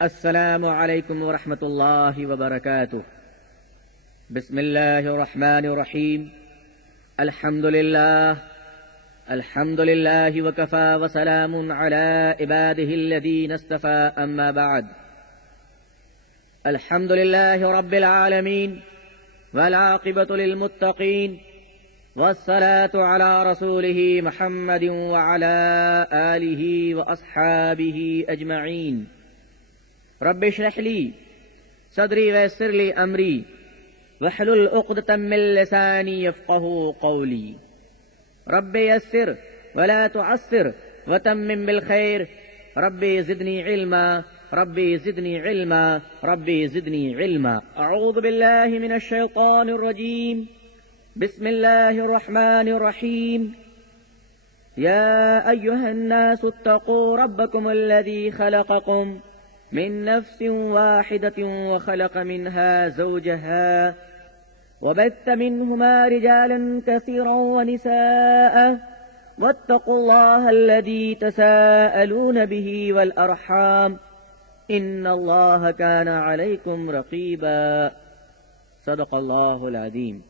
السلام علیکم ورحمۃ اللہ وبرکاتہ۔ بسم اللہ الرحمن الرحیم۔ الحمد للہ وکفى وسلام علی عباده الذین اصطفى اما بعد۔ الحمد للہ رب العالمین والعاقبۃ للمتقین والصلاة علی رسولہ محمد وعلی آلہ واصحابہ اجمعین۔ رب اشرح لي صدري ويسر لي أمري واحلل عقدة من لساني يفقهوا قولي۔ رب يسر ولا تعسر وتمم بالخير، رب زدني علما، رب زدني علما، رب زدني علما۔ أعوذ بالله من الشيطان الرجيم، بسم الله الرحمن الرحيم۔ يا أيها الناس اتقوا ربكم الذي خلقكم من نفس واحدة وخلق منها زوجها وبث منهما رجالا كثيرا ونساء واتقوا الله الذي تساءلون به والأرحام إن الله كان عليكم رقيبا۔ صدق الله العظيم۔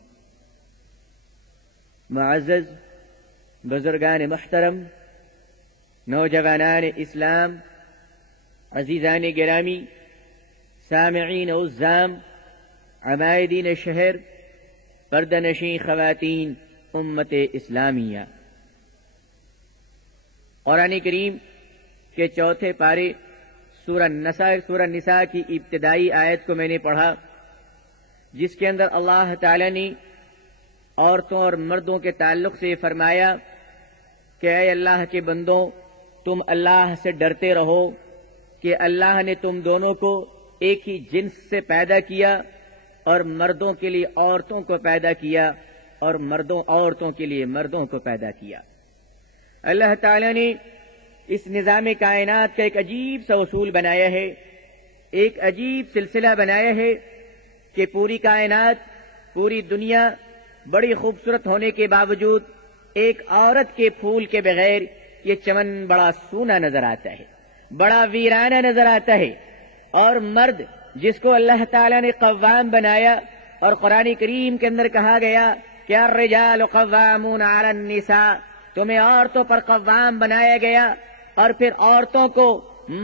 معزز بزرگان محترم، نوجوانان اسلام، عزیزان گرامی، سامعین عزام، عمائدین شہر، پردہ نشین خواتین امت اسلامیہ، قرآن کریم کے چوتھے پارے سورہ نساء کی ابتدائی آیت کو میں نے پڑھا، جس کے اندر اللہ تعالی نے عورتوں اور مردوں کے تعلق سے فرمایا کہ اے اللہ کے بندوں، تم اللہ سے ڈرتے رہو کہ اللہ نے تم دونوں کو ایک ہی جنس سے پیدا کیا، اور مردوں کے لیے عورتوں کو پیدا کیا اور عورتوں کے لیے مردوں کو پیدا کیا۔ اللہ تعالی نے اس نظام کائنات کا ایک عجیب سا اصول بنایا ہے، ایک عجیب سلسلہ بنایا ہے کہ پوری کائنات، پوری دنیا بڑی خوبصورت ہونے کے باوجود ایک عورت کے پھول کے بغیر یہ چمن بڑا سونا نظر آتا ہے، بڑا ویرانہ نظر آتا ہے۔ اور مرد جس کو اللہ تعالیٰ نے قوام بنایا، اور قرآن کریم کے اندر کہا گیا کہ الرجال قوامون علی النساء، تمہیں عورتوں پر قوام بنایا گیا، اور پھر عورتوں کو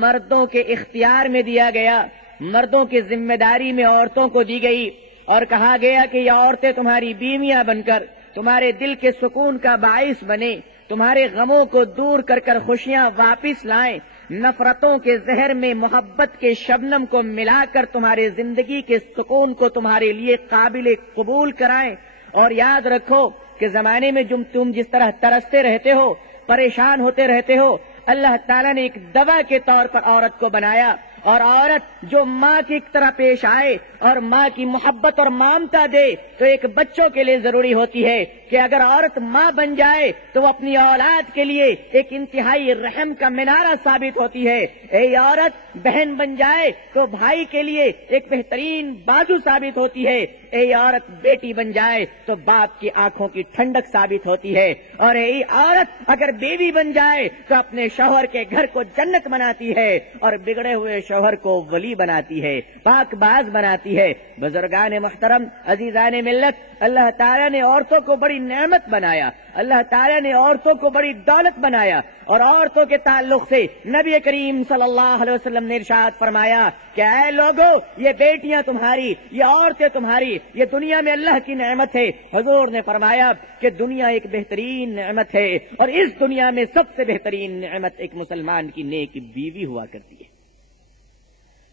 مردوں کے اختیار میں دیا گیا، مردوں کی ذمہ داری میں عورتوں کو دی گئی، اور کہا گیا کہ یہ عورتیں تمہاری بیویاں بن کر تمہارے دل کے سکون کا باعث بنے، تمہارے غموں کو دور کر کر خوشیاں واپس لائیں، نفرتوں کے زہر میں محبت کے شبنم کو ملا کر تمہارے زندگی کے سکون کو تمہارے لیے قابل قبول کرائیں۔ اور یاد رکھو کہ زمانے میں تم جس طرح ترستے رہتے ہو، پریشان ہوتے رہتے ہو، اللہ تعالیٰ نے ایک دوا کے طور پر عورت کو بنایا، اور عورت جو ماں کی طرح پیش آئے اور ماں کی محبت اور مامتا دے تو ایک بچوں کے لیے ضروری ہوتی ہے کہ اگر عورت ماں بن جائے تو وہ اپنی اولاد کے لیے ایک انتہائی رحم کا مینارہ ثابت ہوتی ہے۔ اے عورت بہن بن جائے تو بھائی کے لیے ایک بہترین بازو ثابت ہوتی ہے۔ اے عورت بیٹی بن جائے تو باپ کی آنکھوں کی ٹھنڈک ثابت ہوتی ہے، اور اے عورت اگر بیوی بن جائے تو اپنے شوہر کے گھر کو جنت بناتی ہے، اور بگڑے ہوئے شوہر کو ولی بناتی ہے، پاک باز بناتی ہے۔ بزرگان محترم، عزیزان ملت، اللہ تعالیٰ نے عورتوں کو بڑی نعمت بنایا، اللہ تعالیٰ نے عورتوں کو بڑی دولت بنایا، اور عورتوں کے تعلق سے نبی کریم صلی اللہ علیہ وسلم نے ارشاد فرمایا کہ اے لوگو، یہ بیٹیاں تمہاری، یہ عورتیں تمہاری، یہ دنیا میں اللہ کی نعمت ہے۔ حضور نے فرمایا کہ دنیا ایک بہترین نعمت ہے، اور اس دنیا میں سب سے بہترین نعمت ایک مسلمان کی نیک بیوی ہوا کرتی ہے۔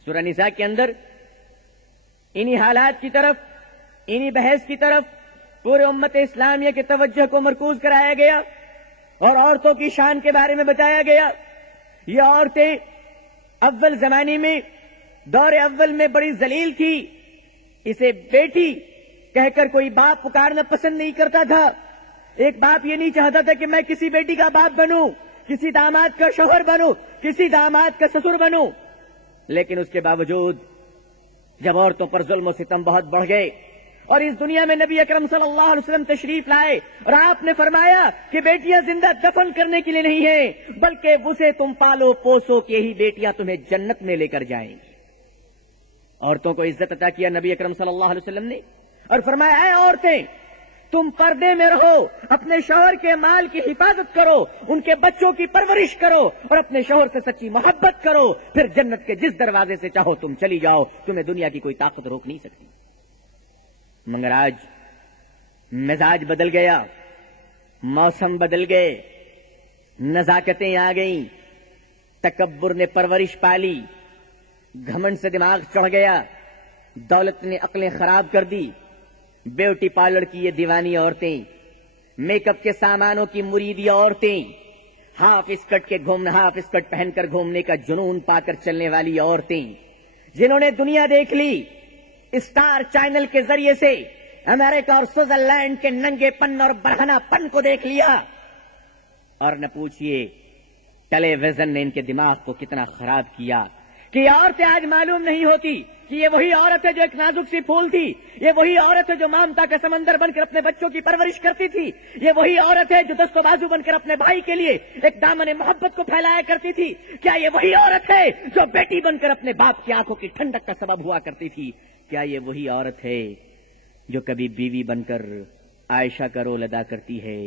سورہ نساء کے اندر انہی حالات کی طرف، انہی بحث کی طرف پورے امت اسلامیہ کی توجہ کو مرکوز کرایا گیا، اور عورتوں کی شان کے بارے میں بتایا گیا۔ یہ عورتیں اول زمانے میں، دور اول میں بڑی ذلیل تھی، اسے بیٹی کہہ کر کوئی باپ پکارنا پسند نہیں کرتا تھا۔ ایک باپ یہ نہیں چاہتا تھا کہ میں کسی بیٹی کا باپ بنوں، کسی داماد کا شوہر بنوں، کسی داماد کا سسر بنوں۔ لیکن اس کے باوجود جب عورتوں پر ظلم و ستم بہت بڑھ گئے، اور اس دنیا میں نبی اکرم صلی اللہ علیہ وسلم تشریف لائے اور آپ نے فرمایا کہ بیٹیاں زندہ دفن کرنے کے لیے نہیں ہیں، بلکہ اسے تم پالو پوسو کہ یہی بیٹیاں تمہیں جنت میں لے کر جائیں گی۔ عورتوں کو عزت عطا کیا نبی اکرم صلی اللہ علیہ وسلم نے اور فرمایا اے عورتیں، تم پردے میں رہو، اپنے شوہر کے مال کی حفاظت کرو، ان کے بچوں کی پرورش کرو اور اپنے شوہر سے سچی محبت کرو، پھر جنت کے جس دروازے سے چاہو تم چلی جاؤ، تمہیں دنیا کی کوئی طاقت روک نہیں سکتی۔ مگر آج مزاج بدل گیا، موسم بدل گئے، نزاکتیں آ گئیں، تکبر نے پرورش پالی، گھمنڈ سے دماغ چڑھ گیا، دولت نے عقلیں خراب کر دی، بیوٹی پارلر کی یہ دیوانی عورتیں، میک اپ کے سامانوں کی مریدی عورتیں، ہاف اسکرٹ پہن کر گھومنے کا جنون پا کر چلنے والی عورتیں، جنہوں نے دنیا دیکھ لی اسٹار چینل کے ذریعے سے، امریکہ اور سوئٹزرلینڈ کے ننگے پن اور برہنہ پن کو دیکھ لیا، اور نہ پوچھئے ٹیلی ویژن نے ان کے دماغ کو کتنا خراب کیا کہ عورتیں آج معلوم نہیں ہوتی کہ یہ وہی عورت ہے جو ایک نازک سی پھول تھی، یہ وہی عورت ہے جو مامتا کا سمندر بن کر اپنے بچوں کی پرورش کرتی تھی، یہ وہی عورت ہے جو دست و بازو بن کر اپنے بھائی کے لیے ایک دامن محبت کو پھیلایا کرتی تھی، کیا یہ وہی عورت ہے جو بیٹی بن کر اپنے باپ کی آنکھوں کی ٹھنڈک کا سبب ہوا کرتی تھی، کیا یہ وہی عورت ہے جو کبھی بیوی بن کر عائشہ کا رول ادا کرتی ہے،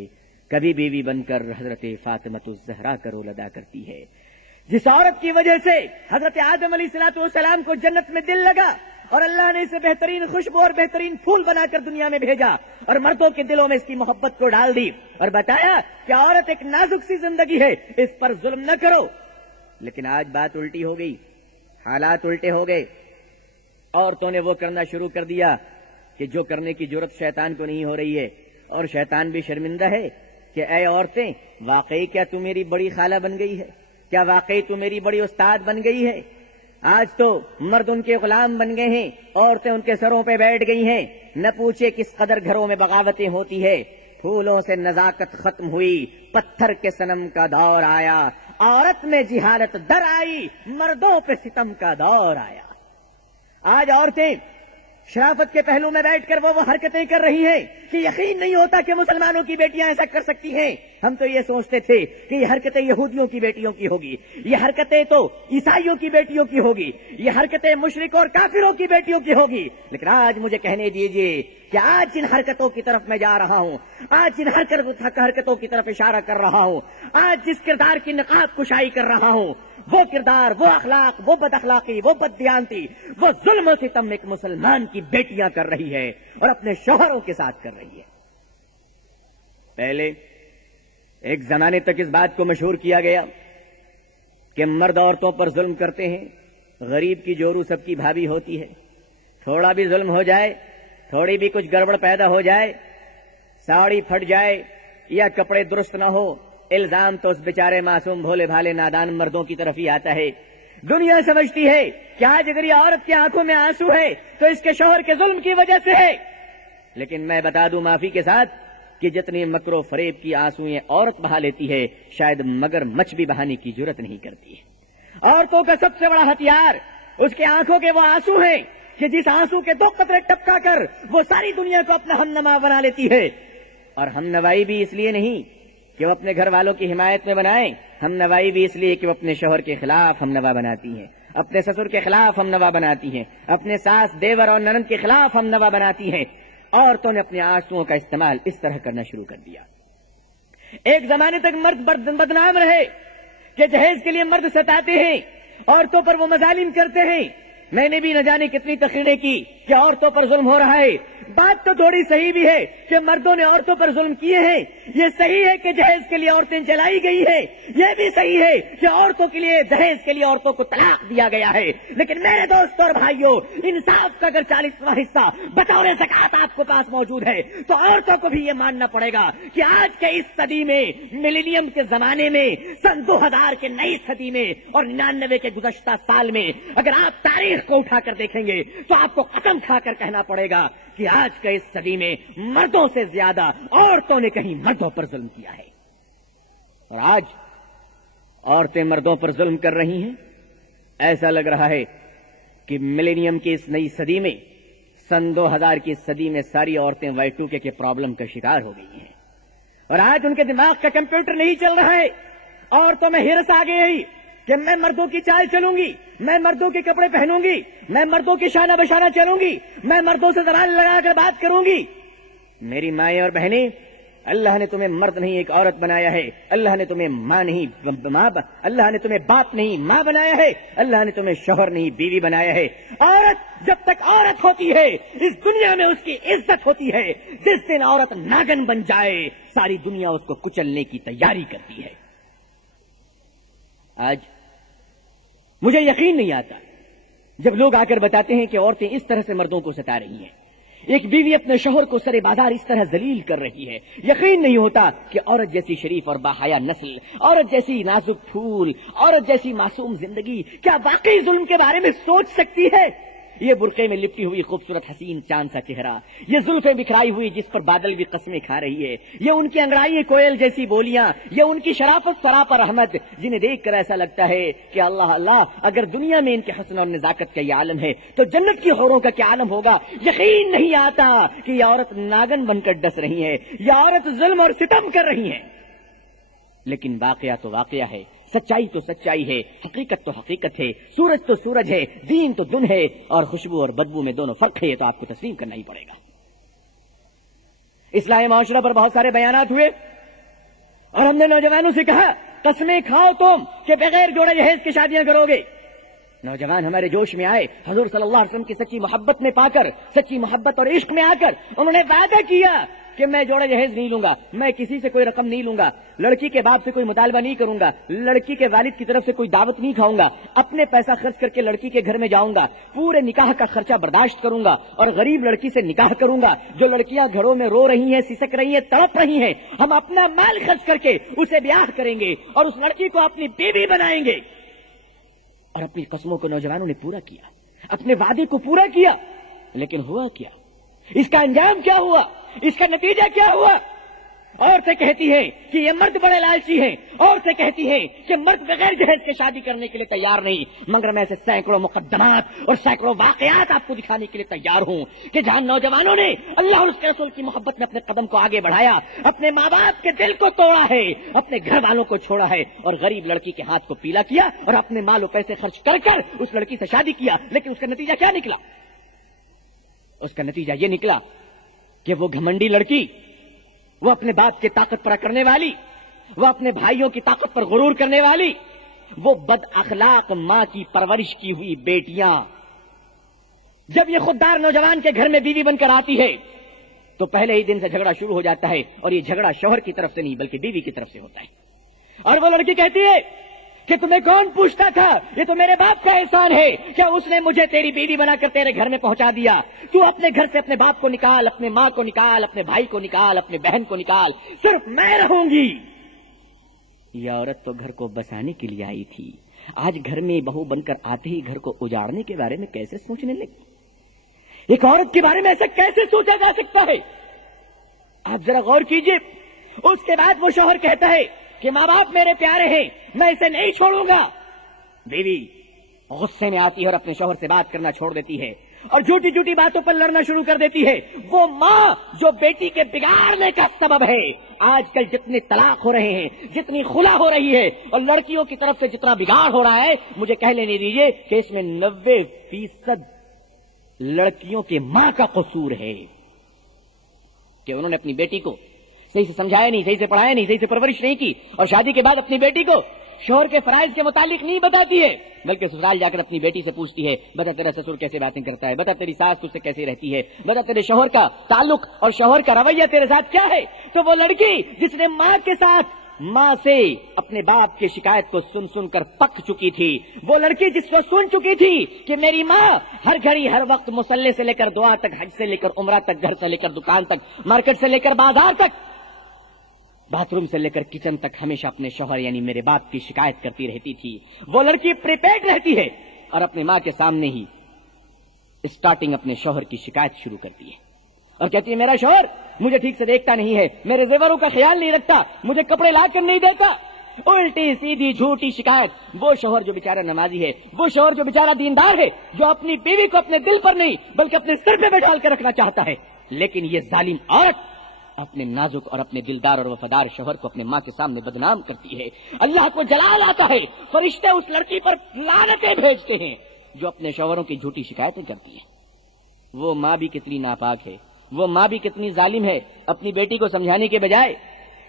کبھی بیوی بن کر حضرت فاطمہ الزہرا کا رول ادا کرتی ہے، جس عورت کی وجہ سے حضرت آدم علیہ السلام کو جنت میں دل لگا اور اللہ نے اسے بہترین خوشبو اور بہترین پھول بنا کر دنیا میں بھیجا اور مردوں کے دلوں میں اس کی محبت کو ڈال دی اور بتایا کہ عورت ایک نازک سی زندگی ہے، اس پر ظلم نہ کرو۔ لیکن آج بات الٹی ہو گئی، حالات الٹے ہو گئے، عورتوں نے وہ کرنا شروع کر دیا کہ جو کرنے کی جرت شیطان کو نہیں ہو رہی ہے، اور شیطان بھی شرمندہ ہے کہ اے عورتیں، واقعی کیا تم میری بڑی خالہ بن گئی ہے؟ کیا واقعی تو میری بڑی استاد بن گئی ہے؟ آج تو مرد ان کے غلام بن گئے ہیں، عورتیں ان کے سروں پہ بیٹھ گئی ہیں، نہ پوچھے کس قدر گھروں میں بغاوتیں ہوتی ہے، پھولوں سے نزاکت ختم ہوئی، پتھر کے صنم کا دور آیا، عورت میں جہالت در آئی، مردوں پہ ستم کا دور آیا۔ آج عورتیں شرافت کے پہلو میں بیٹھ کر وہ حرکتیں کر رہی ہیں کہ یقین نہیں ہوتا کہ مسلمانوں کی بیٹیاں ایسا کر سکتی ہیں۔ ہم تو یہ سوچتے تھے کہ یہ حرکتیں یہودیوں کی بیٹیوں کی ہوگی، یہ حرکتیں تو عیسائیوں کی بیٹیوں کی ہوگی، یہ حرکتیں مشرک اور کافروں کی بیٹیوں کی ہوگی، لیکن آج مجھے کہنے دیجئے کہ آج جن حرکتوں کی طرف میں جا رہا ہوں، آج جن حرکتوں کی طرف اشارہ کر رہا ہوں، آج جس کردار کی نقاب کشائی کر رہا ہوں، وہ کردار، وہ اخلاق، وہ بد اخلاقی، وہ بد دیانتی، وہ ظلم و ستم ایک مسلمان کی بیٹیاں کر رہی ہے اور اپنے شوہروں کے ساتھ کر رہی ہے۔ پہلے ایک زمانے تک اس بات کو مشہور کیا گیا کہ مرد عورتوں پر ظلم کرتے ہیں، غریب کی جورو سب کی بھابھی ہوتی ہے، تھوڑا بھی ظلم ہو جائے، تھوڑی بھی کچھ گڑبڑ پیدا ہو جائے، ساڑی پھٹ جائے یا کپڑے درست نہ ہو، الزام تو اس بیچارے معصوم بھولے بھالے نادان مردوں کی طرف ہی آتا ہے۔ دنیا سمجھتی ہے کہ آج اگر یہ عورت کی آنکھوں میں آنسو ہے تو اس کے شوہر کے ظلم کی وجہ سے ہے، لیکن میں بتا دوں معافی کے ساتھ کہ جتنی مکر و فریب کی آنسوئیں عورت بہا لیتی ہے، شاید مگر مچھ بھی بہانے کی جرت نہیں کرتی ہے۔ عورتوں کا سب سے بڑا ہتھیار اس کے آنکھوں کے وہ آنسو ہیں کہ جس آنسو کے 2 قطرے ٹپکا کر وہ ساری دنیا کو اپنا ہم نوا بنا لیتی ہے، اور ہم نوائی بھی اس لیے نہیں کہ وہ اپنے گھر والوں کی حمایت میں بنائیں، ہم نوائی بھی اس لیے کہ وہ اپنے شوہر کے خلاف ہم نوا بناتی ہیں، اپنے سسر کے خلاف ہم نوا بناتی ہیں، اپنے ساس، دیور اور ننند کے خلاف ہم نوا بناتی ہیں۔ عورتوں نے اپنے آنسوؤں کا استعمال اس طرح کرنا شروع کر دیا۔ ایک زمانے تک مرد بدنام رہے کہ جہیز کے لیے مرد ستاتے ہیں، عورتوں پر وہ مظالم کرتے ہیں۔ میں نے بھی نہ جانے کتنی تقریریں کی کہ عورتوں پر ظلم ہو رہا ہے۔ بات تو تھوڑی صحیح بھی ہے کہ مردوں نے عورتوں پر ظلم کیے ہیں، یہ صحیح ہے کہ جہیز کے لیے عورتیں جلائی گئی ہیں، یہ بھی صحیح ہے کہ عورتوں کے لیے جہیز کے لیے عورتوں کو طلاق دیا گیا ہے، لیکن میرے دوستوں اور بھائیوں، انصاف کا اگر 40واں حصہ بطور زکات آپ کے پاس موجود ہے تو عورتوں کو بھی یہ ماننا پڑے گا کہ آج کے اس صدی میں، ملینیم کے زمانے میں، سن 2000 کے نئی صدی میں اور 99 کے گزشتہ سال میں اگر آپ تاریخ کو اٹھا کر دیکھیں گے تو آپ کو قسم کھا کر کہنا پڑے گا کہ آج کا اس صدی میں مردوں سے زیادہ عورتوں نے کہیں مردوں پر ظلم کیا ہے، اور آج عورتیں مردوں پر ظلم کر رہی ہیں۔ ایسا لگ رہا ہے کہ ملینیم کی اس نئی صدی میں سن 2000 کی صدی میں ساری عورتیں Y2K کے پرابلم کا شکار ہو گئی ہیں، اور آج ان کے دماغ کا کمپیوٹر نہیں چل رہا ہے۔ عورتوں میں ہرس آ گئی کہ میں مردوں کی چال چلوں گی، میں مردوں کے کپڑے پہنوں گی، میں مردوں کی شانہ بشانہ چلوں گی، میں مردوں سے زبان لگا کر بات کروں گی۔ میری مائیں اور بہنیں، اللہ نے تمہیں مرد نہیں ایک عورت بنایا ہے، اللہ نے تمہیں ماں نہیں اللہ نے تمہیں باپ نہیں ماں بنایا ہے، اللہ نے تمہیں شوہر نہیں بیوی بنایا ہے۔ عورت جب تک عورت ہوتی ہے اس دنیا میں اس کی عزت ہوتی ہے، جس دن عورت ناگن بن جائے ساری دنیا اس کو کچلنے کی تیاری کرتی ہے۔ آج مجھے یقین نہیں آتا جب لوگ آ کر بتاتے ہیں کہ عورتیں اس طرح سے مردوں کو ستا رہی ہیں، ایک بیوی اپنے شوہر کو سرے بازار اس طرح ذلیل کر رہی ہے۔ یقین نہیں ہوتا کہ عورت جیسی شریف اور باحیا نسل، عورت جیسی نازک پھول، عورت جیسی معصوم زندگی کیا واقعی ظلم کے بارے میں سوچ سکتی ہے؟ یہ برقعے میں لپٹی ہوئی خوبصورت حسین چاند سا چہرہ، یہ زلفیں بکھرائی ہوئی جس پر بادل بھی قسمیں کھا رہی ہے، یہ ان کی انگڑائی کوئل جیسی بولیاں، یہ ان کی شرافت سراپا رحمت، جنہیں دیکھ کر ایسا لگتا ہے کہ اللہ اللہ، اگر دنیا میں ان کے حسن اور نزاکت کا یہ عالم ہے تو جنت کی حوروں کا کیا عالم ہوگا۔ یقین نہیں آتا کہ یہ عورت ناگن بن کر ڈس رہی ہے، یہ عورت ظلم اور ستم کر رہی ہے، لیکن واقعہ تو واقعہ ہے، سچائی تو سچائی ہے، حقیقت تو حقیقت ہے، سورج تو سورج ہے، دین تو دن ہے، اور خوشبو اور بدبو میں دونوں فرق ہے، یہ تو آپ کو تسلیم کرنا ہی پڑے گا۔ اصلاح معاشرہ پر بہت سارے بیانات ہوئے اور ہم نے نوجوانوں سے کہا قسمیں کھاؤ تم کہ بغیر جوڑے جہیز کی شادیاں کرو گے۔ نوجوان ہمارے جوش میں آئے، حضور صلی اللہ علیہ وسلم کی سچی محبت میں پا کر، سچی محبت اور عشق میں آ کر انہوں نے وعدہ کیا کہ میں جوڑے جہیز نہیں لوں گا، میں کسی سے کوئی رقم نہیں لوں گا، لڑکی کے باپ سے کوئی مطالبہ نہیں کروں گا، لڑکی کے والد کی طرف سے کوئی دعوت نہیں کھاؤں گا، اپنے پیسہ خرچ کر کے لڑکی کے گھر میں جاؤں گا، پورے نکاح کا خرچہ برداشت کروں گا اور غریب لڑکی سے نکاح کروں گا۔ جو لڑکیاں گھروں میں رو رہی ہیں، سسک رہی ہیں، تڑپ رہی ہیں، ہم اپنا مال خرچ کر کے اسے بیاہ کریں گے اور اس لڑکی کو اپنی بیوی بنائیں گے۔ اور اپنی قسموں کو نوجوانوں نے پورا کیا، اپنے وعدے کو پورا کیا، لیکن ہوا کیا؟ اس کا انجام کیا ہوا؟ اس کا نتیجہ کیا ہوا؟ عورتیں کہتی ہیں کہ یہ مرد بڑے لالچی ہیں، عورتیں کہتی ہیں کہ مرد بغیر جہیز کے شادی کرنے کے لیے تیار نہیں، مگر میں ایسے سینکڑوں مقدمات اور سینکڑوں واقعات آپ کو دکھانے کے لیے تیار ہوں کہ جہاں نوجوانوں نے اللہ اور اس کے رسول کی محبت میں اپنے قدم کو آگے بڑھایا، اپنے ماں باپ کے دل کو توڑا ہے، اپنے گھر والوں کو چھوڑا ہے اور غریب لڑکی کے ہاتھ کو پیلا کیا اور اپنے مال و پیسے خرچ کر کر اس لڑکی سے شادی کیا، لیکن اس کا نتیجہ کیا نکلا؟ اس کا نتیجہ یہ نکلا کہ وہ گھمنڈی لڑکی، وہ اپنے باپ کی طاقت پر کرنے والی، وہ اپنے بھائیوں کی طاقت پر غرور کرنے والی، وہ بد اخلاق ماں کی پرورش کی ہوئی بیٹیاں، جب یہ خوددار نوجوان کے گھر میں بیوی بن کر آتی ہے تو پہلے ہی دن سے جھگڑا شروع ہو جاتا ہے، اور یہ جھگڑا شوہر کی طرف سے نہیں بلکہ بیوی کی طرف سے ہوتا ہے۔ اور وہ لڑکی کہتی ہے کہ تمہیں کون پوچھتا تھا، یہ تو میرے باپ کا احسان ہے کہ اس نے مجھے تیری بیوی بنا کر تیرے گھر میں پہنچا دیا، تو اپنے گھر سے اپنے باپ کو نکال، اپنے ماں کو نکال، اپنے بھائی کو نکال، اپنے بہن کو نکال، صرف میں رہوں گی۔ یہ عورت تو گھر کو بسانے کے لیے آئی تھی، آج گھر میں بہو بن کر آتے ہی گھر کو اجاڑنے کے بارے میں کیسے سوچنے لگی؟ ایک عورت کے بارے میں ایسا کیسے سوچا جا سکتا ہے؟ آپ ذرا غور کیجئے۔ اس کے بعد وہ شوہر کہتا ہے کہ ماں باپ میرے پیارے ہیں، میں اسے نہیں چھوڑوں گا۔ بیوی غصے میں آتی ہے اور اپنے شوہر سے بات کرنا چھوڑ دیتی ہے اور جھوٹی جھوٹی باتوں پر لڑنا شروع کر دیتی ہے۔ وہ ماں جو بیٹی کے بگاڑنے کا سبب ہے، آج کل جتنے طلاق ہو رہے ہیں، جتنی خلا ہو رہی ہے اور لڑکیوں کی طرف سے جتنا بگاڑ ہو رہا ہے، مجھے کہہ لینے دیجیے کہ اس میں 90% لڑکیوں کے ماں کا قصور ہے کہ انہوں نے اپنی بیٹی کو صحیح سے سمجھایا نہیں، صحیح سے پڑھایا نہیں، صحیح سے پرورش نہیں کی، اور شادی کے بعد اپنی بیٹی کو شوہر کے فرائض کے متعلق نہیں بتاتی ہے، بلکہ سسرال جا کر اپنی بیٹی سے پوچھتی ہے، بتا تیرا سسر کیسے باتیں کرتا ہے، بتا تیری ساس تجھ سے کیسے رہتی ہے، بتا تیرے شوہر کا تعلق اور شوہر کا رویہ تیرے ساتھ کیا ہے۔ تو وہ لڑکی جس نے ماں سے اپنے باپ کی شکایت کو سن سن کر پک چکی تھی، وہ لڑکی جس کو سن چکی تھی کہ میری ماں ہر گھڑی ہر وقت مصلے سے لے کر دعا تک، حج سے لے کر عمرہ تک، گھر سے لے کر دکان تک، مارکیٹ سے لے کر بازار تک، باتھ روم سے لے کر کچن تک ہمیشہ اپنے شوہر یعنی میرے باپ کی شکایت کرتی رہتی تھی، وہ لڑکی پریپیڈ رہتی ہے اور اپنے ماں کے سامنے ہی اسٹارٹنگ اپنے شوہر کی شکایت شروع کرتی ہے اور کہتی ہے میرا شوہر مجھے ٹھیک سے دیکھتا نہیں ہے، میرے زیوروں کا خیال نہیں رکھتا، مجھے کپڑے لا کر نہیں دیتا، الٹی سیدھی جھوٹی شکایت. وہ شوہر جو بیچارہ نمازی ہے، وہ شوہر جو بیچارہ دیندار ہے، جو اپنی بیوی کو اپنے دل پر نہیں بلکہ اپنے سر پہ بیٹھال کے رکھنا چاہتا ہے، لیکن یہ ظالم عورت اپنے نازک اور اپنے دلدار اور وفادار شوہر کو اپنے ماں کے سامنے بدنام کرتی ہے. اللہ کو جلال آتا ہے، فرشتے اس لڑکی پر لعنتیں بھیجتے ہیں جو اپنے شوہروں کی جھوٹی شکایتیں کرتی ہے. وہ ماں بھی کتنی ناپاک ہے، وہ ماں بھی کتنی ظالم ہے. اپنی بیٹی کو سمجھانے کے بجائے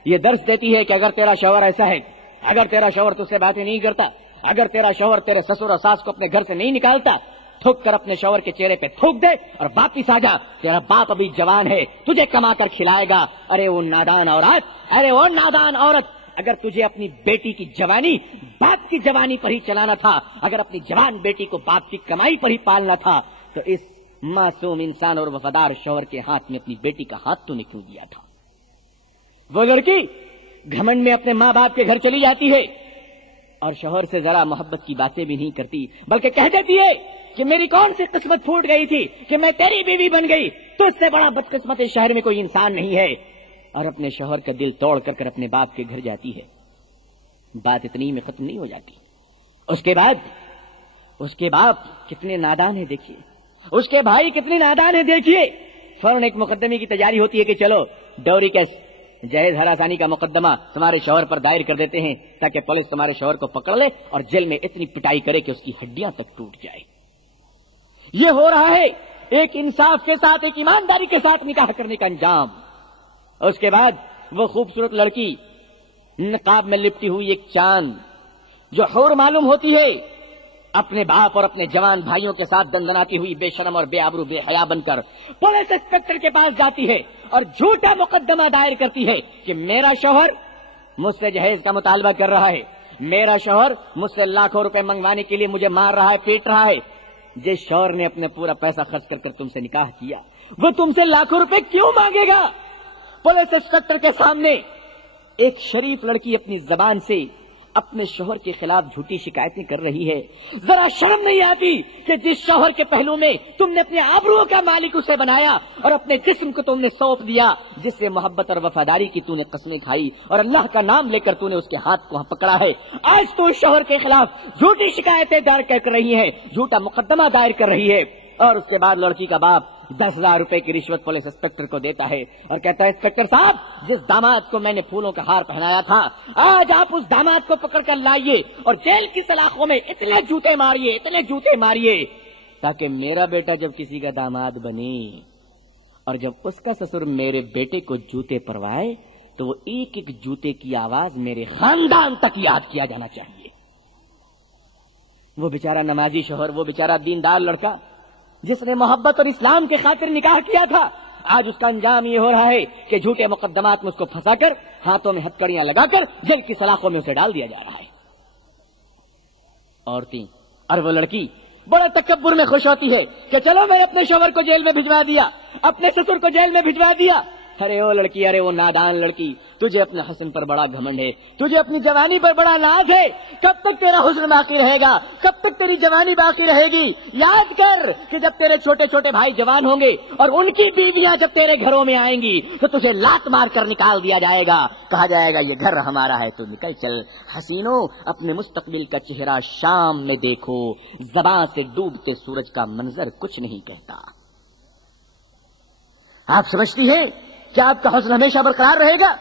یہ درس دیتی ہے کہ اگر تیرا شوہر ایسا ہے، اگر تیرا شوہر تجھ سے باتیں نہیں کرتا، اگر تیرا شوہر تیرے سسر اور ساس کو اپنے گھر سے نہیں نکالتا، تھوک کر اپنے شوہر کے چہرے پہ تھوک دے اور واپس آ جا. تیرا باپ ابھی جوان ہے، تجھے کما کر کھلائے گا. ارے وہ نادان عورت، ارے وہ نادان عورت، اگر تجھے اپنی بیٹی کی جوانی باپ کی جوانی پر ہی چلانا تھا، اگر اپنی جوان بیٹی کو باپ کی کمائی پر ہی پالنا تھا، تو اس معصوم انسان اور وفادار شوہر کے ہاتھ میں اپنی بیٹی کا ہاتھ تو نے کیوں دیا تھا؟ وہ لڑکی گھمنڈ میں اپنے ماں باپ کے گھر چلی جاتی ہے اور شوہر سے ذرا محبت کی باتیں بھی نہیں کرتی، بلکہ کہہ دیتی ہے کہ میری کون سی قسمت پھوٹ گئی تھی کہ میں تیری بیوی بن گئی، تو اس سے بڑا بدقسمت اس شہر میں کوئی انسان نہیں ہے. اور اپنے شوہر کا دل توڑ کر اپنے باپ کے گھر جاتی ہے. بات اتنی میں ختم نہیں ہو جاتی. اس کے بعد اس کے باپ کتنے نادان ہیں دیکھیے، اس کے بھائی کتنے نادان ہیں دیکھیے. فوراً ایک مقدمے کی تیاری ہوتی ہے کہ چلو ڈوری کیس جہیز ہراسانی کا مقدمہ تمہارے شوہر پر دائر کر دیتے ہیں تاکہ پولیس تمہارے شوہر کو پکڑ لے اور جیل میں اتنی پٹائی کرے کہ اس کی ہڈیاں تک ٹوٹ جائے. یہ ہو رہا ہے ایک انصاف کے ساتھ، ایک ایمانداری کے ساتھ نکاح کرنے کا انجام. اس کے بعد وہ خوبصورت لڑکی نقاب میں لپٹی ہوئی ایک چاند جو حور معلوم ہوتی ہے، اپنے باپ اور اپنے جوان بھائیوں کے ساتھ دندناتی ہوئی بے شرم اور بے آبرو بے حیا بن کر پولیس انسپکٹر کے پاس جاتی ہے اور جھوٹا مقدمہ دائر کرتی ہے کہ میرا شوہر مجھ سے جہیز کا مطالبہ کر رہا ہے، میرا شوہر مجھ سے لاکھوں روپے منگوانے کے لیے مجھے مار رہا ہے، پیٹ رہا ہے. جس شوہر نے اپنا پورا پیسہ خرچ کر تم سے نکاح کیا، وہ تم سے لاکھوں روپے کیوں مانگے گا؟ پولیس انسپکٹر کے سامنے ایک شریف لڑکی اپنی زبان سے اپنے شوہر کے خلاف جھوٹی شکایتیں کر رہی ہے. ذرا شرم نہیں آتی کہ جس شوہر کے پہلو میں تم نے اپنے آبرو کا مالک اسے بنایا اور اپنے جسم کو تم نے سونپ دیا، جس سے محبت اور وفاداری کی تو نے قسمیں کھائی اور اللہ کا نام لے کر تو نے اس کے ہاتھ کو پکڑا ہے، آج تو اس شوہر کے خلاف جھوٹی شکایتیں دائر کر رہی ہے، جھوٹا مقدمہ دائر کر رہی ہے. اور اس کے بعد لڑکی کا باپ 10,000 روپے کی رشوت پولیس انسپکٹر کو دیتا ہے اور کہتا ہے انسپکٹر صاحب، جس داماد کو میں نے پھولوں کا ہار پہنایا تھا، آج آپ اس داماد کو پکڑ کر لائیے اور جیل کی سلاخوں میں اتنے جوتے ماریے تاکہ میرا بیٹا جب کسی کا داماد بنے اور جب اس کا سسر میرے بیٹے کو جوتے پروائے تو وہ ایک ایک جوتے کی آواز میرے خاندان تک یاد کیا جانا چاہیے. وہ بیچارہ نمازی شوہر، وہ بیچارہ دیندار لڑکا جس نے محبت اور اسلام کے خاطر نکاح کیا تھا، آج اس کا انجام یہ ہو رہا ہے کہ جھوٹے مقدمات میں اس کو پھنسا کر ہاتھوں میں ہتکڑیاں لگا کر جیل کی سلاخوں میں اسے ڈال دیا جا رہا ہے. عورتیں اور وہ لڑکی بڑا تکبر میں خوش ہوتی ہے کہ چلو میں اپنے شوہر کو جیل میں بھجوا دیا، اپنے سسر کو جیل میں بھجوا دیا. ارے وہ لڑکی، ارے وہ نادان لڑکی، تجھے اپنے حسن پر بڑا گھمنڈ ہے، تجھے اپنی جوانی پر بڑا ناز ہے. کب تک تیرا حسن باقی رہے گا؟ کب تک تیری جوانی باقی رہے گی؟ یاد کر کہ جب تیرے چھوٹے چھوٹے بھائی جوان ہوں گے اور ان کی بیویاں جب تیرے گھروں میں آئیں گی تو تجھے لات مار کر نکال دیا جائے گا، کہا جائے گا یہ گھر ہمارا ہے، تو نکل چل. حسینوں، اپنے مستقبل کا چہرہ شام میں دیکھو، زبان سے ڈوبتے سورج کا منظر کچھ نہیں کہتا. آپ سمجھتی ہیں کہ آپ کا حسن ہمیشہ برقرار رہے گا،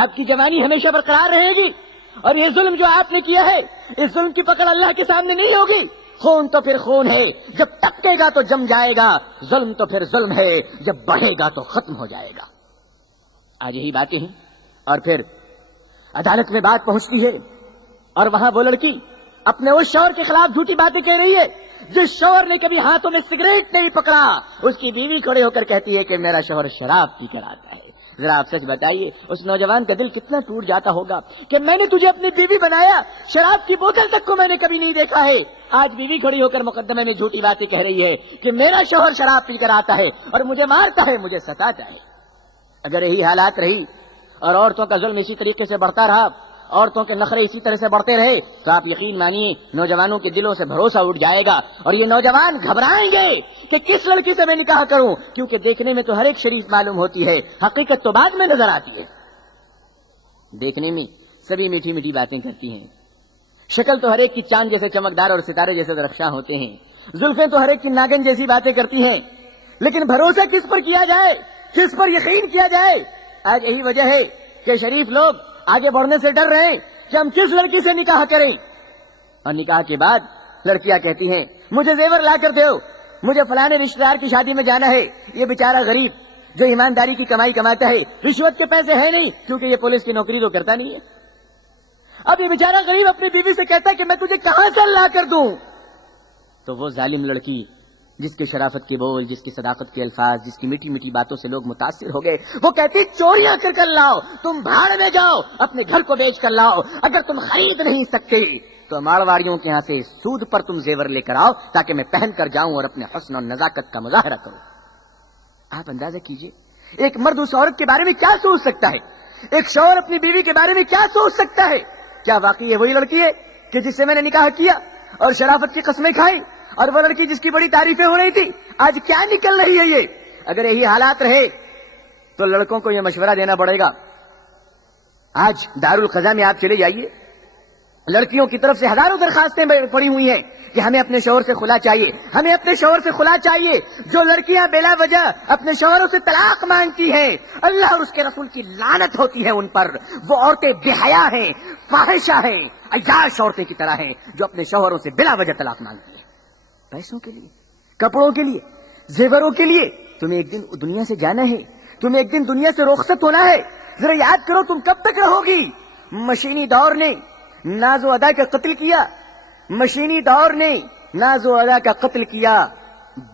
آپ کی جوانی ہمیشہ برقرار رہے گی، اور یہ ظلم جو آپ نے کیا ہے، اس ظلم کی پکڑ اللہ کے سامنے نہیں ہوگی. خون تو پھر خون ہے، جب ٹپکے گا تو جم جائے گا. ظلم تو پھر ظلم ہے، جب بڑھے گا تو ختم ہو جائے گا. آج یہی باتیں ہیں. اور پھر عدالت میں بات پہنچتی ہے اور وہاں وہ لڑکی اپنے اس شوہر کے خلاف جھوٹی باتیں کہہ رہی ہے جس شوہر نے کبھی ہاتھوں میں سگریٹ نہیں پکڑا. اس کی بیوی کھڑے ہو کر کہتی ہے کہ میرا شوہر شراب پی کر آتا ہے. ذرا آپ سچ بتائیے اس نوجوان کا دل کتنا ٹوٹ جاتا ہوگا کہ میں نے تجھے اپنی بیوی بنایا، شراب کی بوتل تک کو میں نے کبھی نہیں دیکھا ہے. آج بیوی کھڑی ہو کر مقدمے میں جھوٹی باتیں کہہ رہی ہے کہ میرا شوہر شراب پی کر آتا ہے اور مجھے مارتا ہے، مجھے ستاتا ہے. اگر یہی حالات رہی اور عورتوں کا ظلم اسی طریقے سے بڑھتا رہا، عورتوں کے نخرے اسی طرح سے بڑھتے رہے، تو آپ یقین مانیے نوجوانوں کے دلوں سے بھروسہ اٹھ جائے گا اور یہ نوجوان گھبرائیں گے کہ کس لڑکی سے میں نکاح کروں، کیونکہ دیکھنے میں تو ہر ایک شریف معلوم ہوتی ہے، حقیقت تو بعد میں نظر آتی ہے. دیکھنے میں سبھی میٹھی میٹھی باتیں کرتی ہیں. شکل تو ہر ایک کی چاند جیسے چمکدار اور ستارے جیسے درخشاں ہوتے ہیں. زلفیں تو ہر ایک کی ناگن جیسی باتیں کرتی ہیں. لیکن بھروسہ کس پر کیا جائے, کس پر یقین کیا جائے؟ آج یہی وجہ ہے کہ شریف لوگ آگے بڑھنے سے ڈر رہے ہیں کہ ہم کس لڑکی سے نکاح کریں. اور نکاح کے بعد لڑکیاں کہتی ہیں مجھے زیور لا کر دو, مجھے فلانے رشتہ دار کی شادی میں جانا ہے. یہ بیچارہ غریب جو ایمانداری کی کمائی کماتا ہے, رشوت کے پیسے ہیں نہیں کیونکہ یہ پولیس کی نوکری تو کرتا نہیں ہے. اب یہ بیچارہ غریب اپنی بیوی سے کہتا ہے کہ میں تجھے کہاں سے لا کر دوں. تو وہ ظالم لڑکی جس کے شرافت کے بول, جس کی صداقت کے الفاظ, جس کی میٹھی میٹھی باتوں سے لوگ متاثر ہو گئے, وہ کہتی چوریاں کر کر لاؤ, تم بھاڑ میں جاؤ, اپنے گھر کو بیچ کر لاؤ. اگر تم خرید نہیں سکتے تو مارواڑیوں کے یہاں سے سود پر تم زیور لے کر آؤ تاکہ میں پہن کر جاؤں اور اپنے حسن اور نزاکت کا مظاہرہ کروں. آپ اندازہ کیجئے ایک مرد اس عورت کے بارے میں کیا سوچ سکتا ہے, ایک شوہر اپنی بیوی کے بارے میں کیا سوچ سکتا ہے. کیا واقعی یہ وہی لڑکی ہے کہ جس سے میں نے نکاح کیا اور شرافت کی قسمیں کھائی, اور وہ لڑکی جس کی بڑی تعریفیں ہو رہی تھی آج کیا نکل رہی ہے یہ؟ اگر یہی حالات رہے تو لڑکوں کو یہ مشورہ دینا پڑے گا. آج دارالقضا میں آپ چلے جائیے, لڑکیوں کی طرف سے ہزاروں درخواستیں پڑی ہوئی ہیں کہ ہمیں اپنے شوہر سے خلا چاہیے, ہمیں اپنے شوہر سے خلا چاہیے. جو لڑکیاں بلا وجہ اپنے شوہروں سے طلاق مانگتی ہیں, اللہ اور اس کے رسول کی لعنت ہوتی ہے ان پر. وہ عورتیں بے حیا ہیں, فاحشہ ہیں, عیاش عورتیں کی طرح ہیں جو اپنے شوہروں سے بلا وجہ طلاق مانگتی ہیں, پیسوں کے لیے, کپڑوں کے لیے, زیوروں کے لیے. تمہیں ایک دن دنیا سے جانا ہے, تمہیں ایک دن دنیا سے رخصت ہونا ہے. ذرا یاد کرو تم کب تک رہو گی. مشینی دور نے ناز و ادا کا قتل کیا, مشینی دور نے ناز و ادا کا قتل کیا.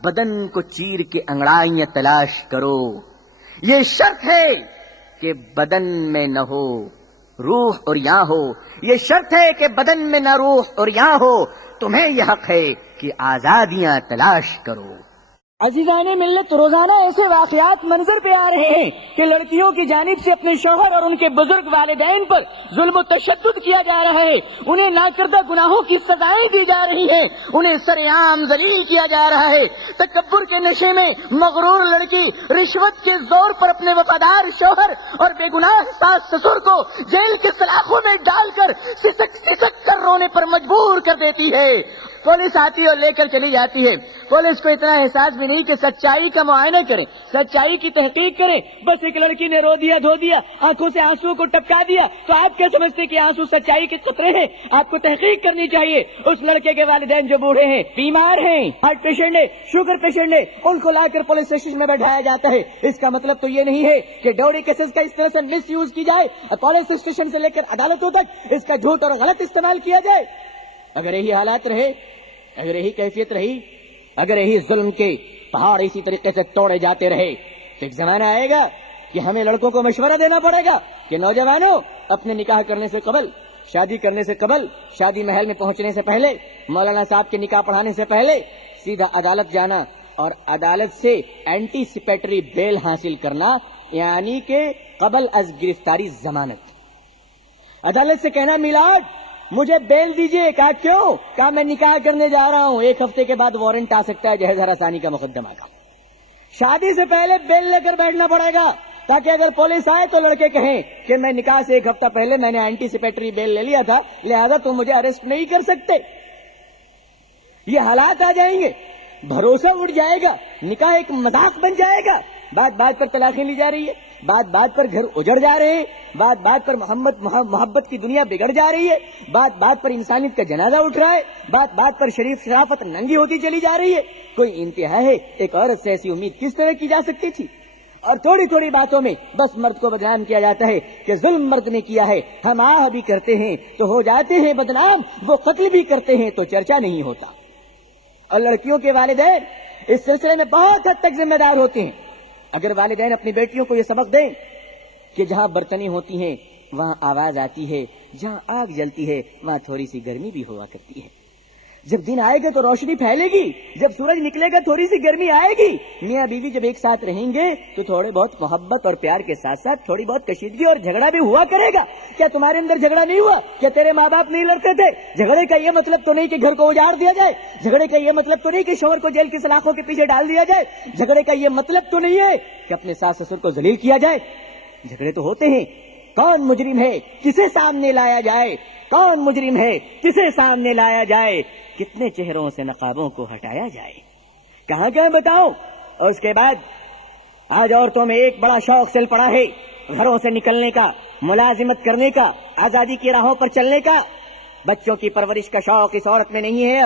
بدن کو چیر کے انگڑائیاں تلاش کرو, یہ شرط ہے کہ بدن میں نہ ہو روح اور یہاں ہو, یہ شرط ہے کہ بدن میں نہ روح اور یہاں ہو. تمہیں یہ حق ہے کہ آزادیاں تلاش کرو. عزیزان ملت, روزانہ ایسے واقعات منظر پہ آ رہے ہیں کہ لڑکیوں کی جانب سے اپنے شوہر اور ان کے بزرگ والدین پر ظلم و تشدد کیا جا رہا ہے, انہیں ناکردہ گناہوں کی سزائیں دی جا رہی ہیں, انہیں سر عام ذلیل کیا جا رہا ہے. تکبر کے نشے میں مغرور لڑکی رشوت کے زور پر اپنے وفادار شوہر اور بے گناہ ساس سسر کو جیل کے سلاخوں میں ڈال کر سسک سسک کر رونے پر مجبور کر دیتی ہے. پولیس آتی اور لے کر چلی جاتی ہے. پولیس کو اتنا احساس بھی نہیں کہ سچائی کا معائنہ کریں, سچائی کی تحقیق کریں. بس ایک لڑکی نے رو دیا, دھو دیا, آنکھوں سے آنسو کو ٹپکا دیا تو آپ کیا سمجھتے کہ آنسو سچائی کے قطرے ہیں؟ آپ کو تحقیق کرنی چاہیے. اس لڑکے کے والدین جو بوڑھے ہیں, بیمار ہیں, ہارٹ پیشنٹ ہے, شوگر پیشنٹ ہے, ان کو لا کر پولیس اسٹیشن میں بیٹھایا جاتا ہے. اس کا مطلب تو یہ نہیں ہے کہ ڈوری کیسز کا اس طرح سے مس یوز کی جائے, پولیس اسٹیشن سے لے کر عدالتوں تک اس کا جھوٹ اور غلط استعمال کیا جائے. اگر یہی حالات رہے, اگر یہی کیفیت رہی, اگر یہی ظلم کے پہاڑ اسی طریقے سے توڑے جاتے رہے تو ایک زمانہ آئے گا کہ ہمیں لڑکوں کو مشورہ دینا پڑے گا کہ نوجوانوں, اپنے نکاح کرنے سے قبل, شادی کرنے سے قبل, شادی محل میں پہنچنے سے پہلے, مولانا صاحب کے نکاح پڑھانے سے پہلے سیدھا عدالت جانا اور عدالت سے اینٹی سپیٹری بیل حاصل کرنا, یعنی کہ قبل از گرفتاری ضمانت. عدالت سے کہنا میلاد مجھے بیل دیجئے. کہا کیوں؟ کہا میں نکاح کرنے جا رہا ہوں, 1 ہفتے کے بعد وارنٹ آ سکتا ہے جہیز ہراسانی کا مقدمہ کا. شادی سے پہلے بیل لے کر بیٹھنا پڑے گا تاکہ اگر پولیس آئے تو لڑکے کہیں کہ میں نکاح سے 1 ہفتہ پہلے میں نے اینٹی سپیٹری بیل لے لیا تھا, لہذا تم مجھے اریسٹ نہیں کر سکتے. یہ حالات آ جائیں گے, بھروسہ اٹھ جائے گا, نکاح ایک مذاق بن جائے گا. بات بات پر طلاقیں لی جا رہی ہے, بات بات پر گھر اجڑ جا رہے ہیں, بات بات پر محبت کی دنیا بگڑ جا رہی ہے, بات بات پر انسانیت کا جنازہ اٹھ رہا ہے, بات بات پر شریف شرافت ننگی ہوتی چلی جا رہی ہے. کوئی انتہا ہے؟ ایک عورت سے ایسی امید کس طرح کی جا سکتی تھی؟ اور تھوڑی تھوڑی باتوں میں بس مرد کو بدنام کیا جاتا ہے کہ ظلم مرد نے کیا ہے. ہم آہ بھی کرتے ہیں تو ہو جاتے ہیں بدنام, وہ قتل بھی کرتے ہیں تو چرچا نہیں ہوتا. اور لڑکیوں کے والدین اس سلسلے میں بہت حد تک ذمہ دار ہوتے ہیں. اگر والدین اپنی بیٹیوں کو یہ سبق دیں کہ جہاں برتنیں ہوتی ہیں وہاں آواز آتی ہے, جہاں آگ جلتی ہے وہاں تھوڑی سی گرمی بھی ہوا کرتی ہے. جب دن آئے گا تو روشنی پھیلے گی, جب سورج نکلے گا تھوڑی سی گرمی آئے گی. میاں بیوی جب ایک ساتھ رہیں گے تو تھوڑے بہت محبت اور پیار کے ساتھ ساتھ تھوڑی بہت کشیدگی اور جھگڑا بھی ہوا کرے گا. کیا تمہارے اندر جھگڑا نہیں ہوا؟ کیا تیرے ماں باپ نہیں لڑتے تھے؟ جھگڑے کا یہ مطلب تو نہیں کہ گھر کو اجاڑ دیا جائے, جھگڑے کا یہ مطلب تو نہیں کہ شوہر کو جیل کی سلاخوں کے پیچھے ڈال دیا جائے, جھگڑے کا یہ مطلب تو نہیں ہے کہ اپنے ساس سسر کو ذلیل کیا جائے. جھگڑے تو ہوتے ہیں کون مجرم ہے کسے سامنے لایا جائے، کون مجرم ہے کسے سامنے لایا جائے، کتنے چہروں سے نقابوں کو ہٹایا جائے، کہاں کہاں بتاؤ۔ اور اس کے بعد آج عورتوں میں ایک بڑا شوق چل پڑا ہے، گھروں سے نکلنے کا، ملازمت کرنے کا، آزادی کی راہوں پر چلنے کا۔ بچوں کی پرورش کا شوق اس عورت میں نہیں ہے۔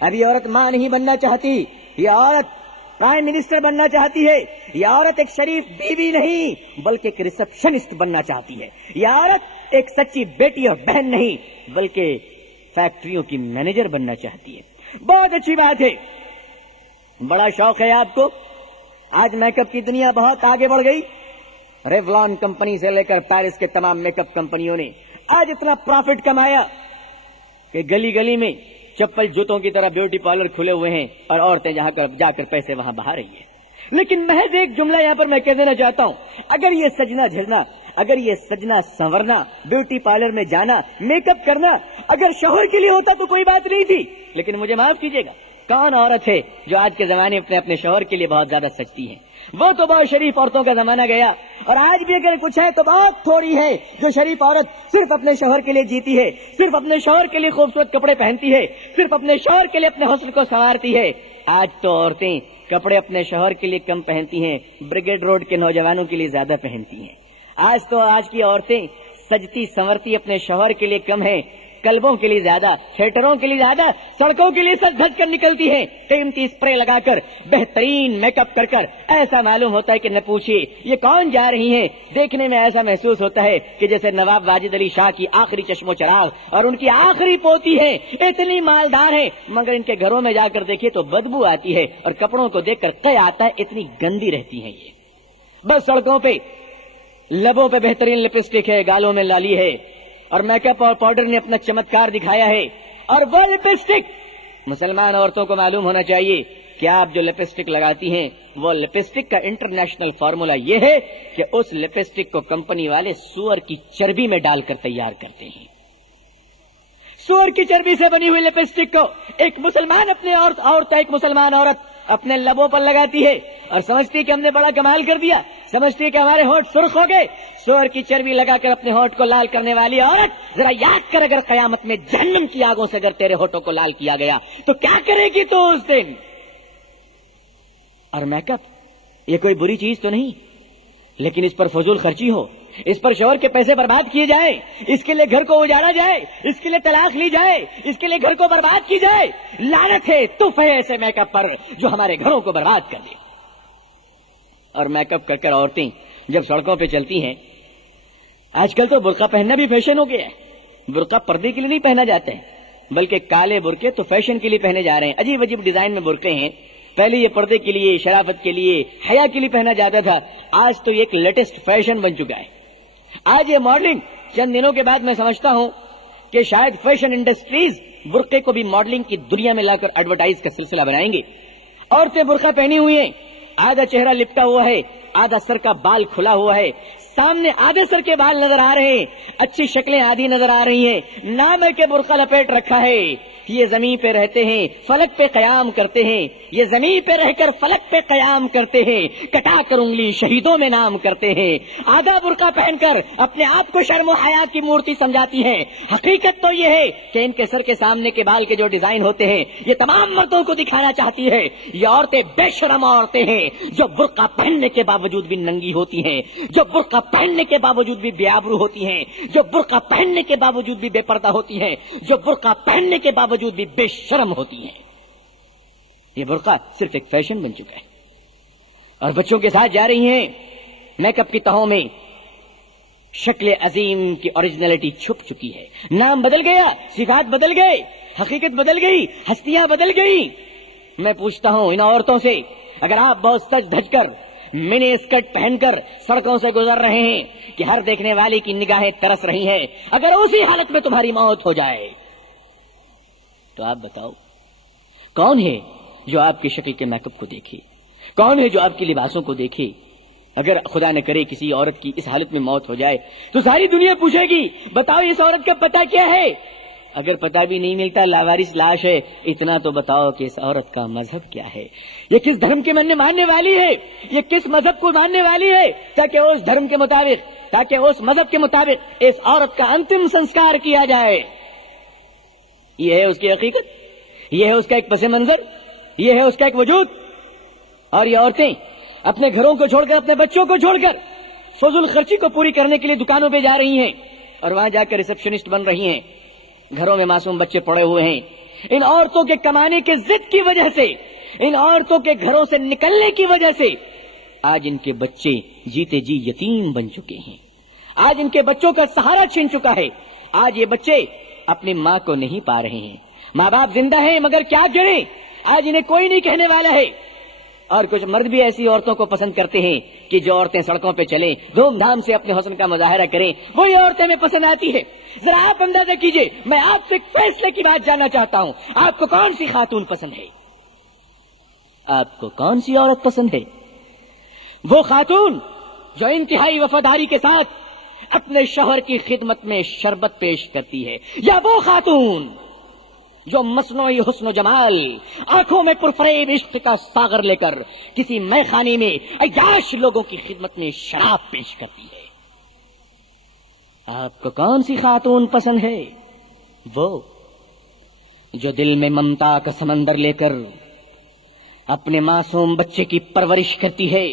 اب یہ عورت ماں نہیں بننا چاہتی، یہ عورت پرائم منسٹر بننا چاہتی ہے، یہ عورت ایک شریف بیوی نہیں بلکہ ایک ریسپشنسٹ بننا چاہتی ہے، یہ عورت ایک سچی بیٹی اور بہن نہیں بلکہ فیکٹریوں کی مینیجر بننا چاہتی ہے۔ بہت اچھی بات ہے، بڑا شوق ہے آپ کو۔ آج میک اپ کی دنیا بہت آگے بڑھ گئی، ریولان کمپنی سے لے کر پیرس کے تمام میک اپ کمپنیوں نے آج اتنا پروفٹ کمایا کہ گلی گلی میں چپل جوتوں کی طرح بیوٹی پارلر کھلے ہوئے ہیں اور عورتیں جا کر پیسے وہاں بہا رہی ہیں۔ لیکن محض ایک جملہ یہاں پر میں کہہ دینا چاہتا ہوں، اگر یہ سجنا جھجنا، اگر یہ سجنا سنورنا، بیوٹی پارلر میں جانا، میک اپ کرنا اگر شوہر کے لیے ہوتا تو کوئی بات نہیں تھی، لیکن مجھے معاف کیجیے گا، کون عورت ہے جو آج کے زمانے میں اپنے شوہر کے لیے بہت زیادہ سجتی ہے؟ وہ تو بہت شریف عورتوں کا زمانہ گیا، اور آج بھی اگر کچھ ہے تو بہت تھوڑی ہے جو شریف عورت صرف اپنے شوہر کے لیے جیتی ہے، صرف اپنے شوہر کے لیے خوبصورت کپڑے پہنتی ہے، صرف اپنے شوہر کے لیے اپنے حسن کو سنوارتی ہے۔ آج تو عورتیں کپڑے اپنے شوہر کے لیے کم پہنتی ہیں، بریگیڈ روڈ کے نوجوانوں کے لیے زیادہ پہنتی ہیں۔ آج کی عورتیں سجتی سنورتی اپنے شوہر کے لیے کم ہیں، کلبوں کے لیے زیادہ، تھیٹروں کے لیے زیادہ، سڑکوں کے لیے سج دھج کر نکلتی ہیں، قیمتی اسپرے لگا کر، بہترین میک اپ کر کر، ایسا معلوم ہوتا ہے کہ نہ پوچھیے یہ کون جا رہی ہیں۔ دیکھنے میں ایسا محسوس ہوتا ہے کہ جیسے نواب واجد علی شاہ کی آخری چشم و چراغ اور ان کی آخری پوتی ہیں، اتنی مالدار ہیں، مگر ان کے گھروں میں جا کر دیکھیے تو بدبو آتی ہے اور کپڑوں کو دیکھ کر قے آتا ہے، اتنی گندی رہتی ہیں یہ۔ بس سڑکوں پہ لبوں پہ بہترین لپسٹک ہے، گالوں میں لالی ہے، اور میک اپ اور پاؤڈر نے اپنا چمتکار دکھایا ہے۔ اور وہ لپسٹک مسلمان عورتوں کو معلوم ہونا چاہیے کہ آپ جو لپسٹک لگاتی ہیں وہ لپسٹک کا انٹرنیشنل فارمولا یہ ہے کہ اس لپسٹک کو کمپنی والے سور کی چربی میں ڈال کر تیار کرتے ہیں۔ سور کی چربی سے بنی ہوئی لپسٹک کو ایک مسلمان ایک مسلمان عورت اپنے لبوں پر لگاتی ہے اور سمجھتی ہے کہ ہم نے بڑا کمال کر دیا، سمجھتی ہے کہ ہمارے ہونٹ سرخ ہو گئے۔ سور کی چربی لگا کر اپنے ہونٹ کو لال کرنے والی عورت، ذرا یاد کر اگر قیامت میں جہنم کی آگوں سے اگر تیرے ہونٹوں کو لال کیا گیا تو کیا کرے گی تو اس دن؟ اور میک اپ یہ کوئی بری چیز تو نہیں، لیکن اس پر فضول خرچی ہو، اس پر شوہر کے پیسے برباد کیے جائیں، اس کے لیے گھر کو اجاڑا جائے، اس کے لیے طلاق لی جائے، اس کے لیے گھر کو برباد کی جائے، لعنت ہے، تف ہے ایسے میک اپ پر جو ہمارے گھروں کو برباد کر دے۔ اور میک اپ کر کر عورتیں جب سڑکوں پہ چلتی ہیں، آج کل تو برقع پہننا بھی فیشن ہو گیا ہے۔ برقع پردے کے لیے نہیں پہنا جاتا ہے بلکہ کالے برقعے تو فیشن کے لیے پہنے جا رہے ہیں، عجیب عجیب ڈیزائن میں برقعے ہیں۔ پہلے یہ پردے کے لیے، شرافت کے لیے، حیا کے لیے پہنا جاتا تھا، آج تو یہ ایک لیٹسٹ فیشن بن چکا ہے۔ آج یہ ماڈلنگ چند دنوں کے بعد میں سمجھتا ہوں کہ شاید فیشن انڈسٹریز برقعے کو بھی ماڈلنگ کی دنیا میں لا کر ایڈورٹائز کا سلسلہ بنائیں گے۔ عورتیں برقع پہنی ہوئی ہیں، آدھا چہرہ لپٹا ہوا ہے، آدھا سر کا بال کھلا ہوا ہے، سامنے آدھے سر کے بال نظر آ رہے ہیں، اچھی شکلیں آدھی نظر آ رہی ہیں، نام ہے کہ برقع لپیٹ رکھا ہے۔ یہ زمین پہ رہتے ہیں، فلک پہ قیام کرتے ہیں، یہ زمین پہ رہ کر فلک پہ قیام کرتے ہیں، کٹا کر انگلی شہیدوں میں نام کرتے ہیں۔ آدھا برقع پہن کر اپنے آپ کو شرم و حیا کی مورتی سمجھاتی ہیں۔ حقیقت تو یہ ہے کہ ان کے سر کے سامنے کے بال کے جو ڈیزائن ہوتے ہیں یہ تمام مردوں کو دکھانا چاہتی ہے۔ یہ عورتیں بے شرم عورتیں ہیں جو برقع پہننے کے باوجود بھی ننگی ہوتی ہیں، جو برقع پہننے کے باوجود بھی بے آبرو ہوتی ہیں، جو برقع پہننے کے باوجود بھی بے پردہ ہوتی ہیں، جو برقع پہننے کے باوجود بھی بے شرم ہوتی ہیں۔ یہ برقع صرف ایک فیشن بن چکا ہے اور بچوں کے ساتھ جا رہی ہیں میک اپ کی تہوں میں۔ شکل عظیم کی اوریجنلٹی چھپ چکی ہے، نام بدل گیا، صفات بدل گئے، حقیقت بدل گئی، ہستیاں بدل گئی۔ میں پوچھتا ہوں ان عورتوں سے، اگر آپ بہت سج دھج کر منی اسکرٹ پہن کر سڑکوں سے گزر رہے ہیں کہ ہر دیکھنے والے کی نگاہیں ترس رہی ہیں، اگر اسی حالت میں تمہاری موت ہو جائے تو آپ بتاؤ کون ہے جو آپ کی شکل کے میک اپ کو دیکھے، کون ہے جو آپ کے لباسوں کو دیکھے؟ اگر خدا نہ کرے کسی عورت کی اس حالت میں موت ہو جائے تو ساری دنیا پوچھے گی بتاؤ اس عورت کا پتہ کیا ہے؟ اگر پتہ بھی نہیں ملتا لاوارث لاش ہے، اتنا تو بتاؤ کہ اس عورت کا مذہب کیا ہے، یہ کس دھرم کے ماننے والی ہے، یہ کس مذہب کو ماننے والی ہے، تاکہ اس دھرم کے مطابق، تاکہ اس مذہب کے مطابق اس عورت کا انتم سنسکار کیا جائے۔ یہ ہے اس کی حقیقت، یہ ہے اس کا ایک پس منظر، یہ ہے اس کا ایک وجود۔ اور یہ عورتیں اپنے گھروں کو چھوڑ کر، اپنے بچوں کو چھوڑ کر فضول خرچی کو پوری کرنے کے لیے دکانوں پہ جا رہی ہیں اور وہاں جا کر ریسپشنسٹ بن رہی ہیں۔ گھروں میں معصوم بچے پڑے ہوئے ہیں۔ ان عورتوں کے کمانے کے ضد کی وجہ سے، ان عورتوں کے گھروں سے نکلنے کی وجہ سے آج ان کے بچے جیتے جی یتیم بن چکے ہیں، آج ان کے بچوں کا سہارا چھین چکا ہے۔ آج یہ بچے اپنی ماں کو نہیں پا رہے ہیں، ماں باپ زندہ ہیں مگر کیا کریں، آج انہیں کوئی نہیں کہنے والا ہے۔ اور کچھ مرد بھی ایسی عورتوں کو پسند کرتے ہیں کہ جو عورتیں سڑکوں پہ چلیں، دھوم دھام سے اپنے حسن کا مظاہرہ کریں، وہی عورتیں میں پسند آتی ہے۔ ذرا آپ اندازہ کیجئے، میں آپ سے ایک فیصلے کی بات جاننا چاہتا ہوں، آپ کو کون سی خاتون پسند ہے؟ آپ کو کون سی عورت پسند ہے؟ وہ خاتون جو انتہائی وفاداری کے ساتھ اپنے شوہر کی خدمت میں شربت پیش کرتی ہے، یا وہ خاتون جو مصنوعی حسن و جمال، آنکھوں میں پرفریب عشق کا ساغر لے کر کسی مے خانے میں عیاش لوگوں کی خدمت میں شراب پیش کرتی ہے؟ آپ کو کون سی خاتون پسند ہے؟ وہ جو دل میں ممتا کا سمندر لے کر اپنے معصوم بچے کی پرورش کرتی ہے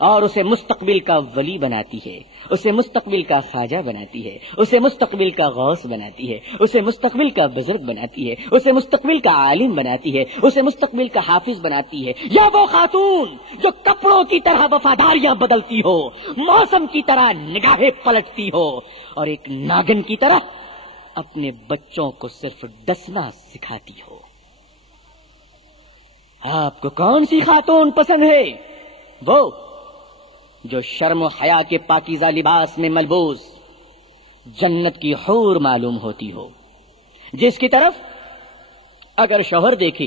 اور اسے مستقبل کا ولی بناتی ہے، اسے مستقبل کا خواجہ بناتی ہے، اسے مستقبل کا غوث بناتی ہے، اسے مستقبل کا بزرگ بناتی ہے، اسے مستقبل کا عالم بناتی ہے، اسے مستقبل کا حافظ بناتی ہے؟ یا وہ خاتون جو کپڑوں کی طرح وفاداریاں بدلتی ہو، موسم کی طرح نگاہیں پلٹتی ہو اور ایک ناگن کی طرح اپنے بچوں کو صرف ڈسنا سکھاتی ہو؟ آپ کو کون سی خاتون پسند ہے؟ وہ جو شرم و حیا کے پاکیزہ لباس میں ملبوس جنت کی حور معلوم ہوتی ہو، جس کی طرف اگر شوہر دیکھے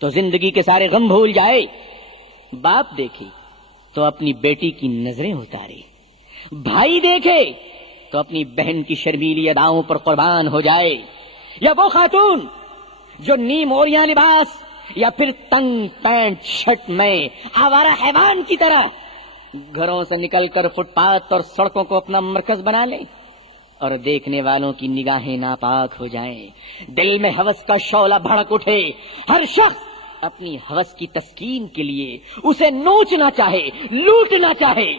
تو زندگی کے سارے غم بھول جائے، باپ دیکھے تو اپنی بیٹی کی نظریں اتارے، بھائی دیکھے تو اپنی بہن کی شرمیلی اداؤں پر قربان ہو جائے؟ یا وہ خاتون جو نیم اوریاں لباس یا پھر تنگ پینٹ شرٹ میں آوارہ حیوان کی طرح گھروں سے نکل کر فٹ پاتھ اور سڑکوں کو اپنا مرکز بنا لے اور دیکھنے والوں کی نگاہیں ناپاک ہو جائیں، دل میں ہوس کا شعلہ بھڑک اٹھے، ہر شخص اپنی ہوس کی تسکین کے لیے اسے نوچنا چاہے، لوٹنا چاہے؟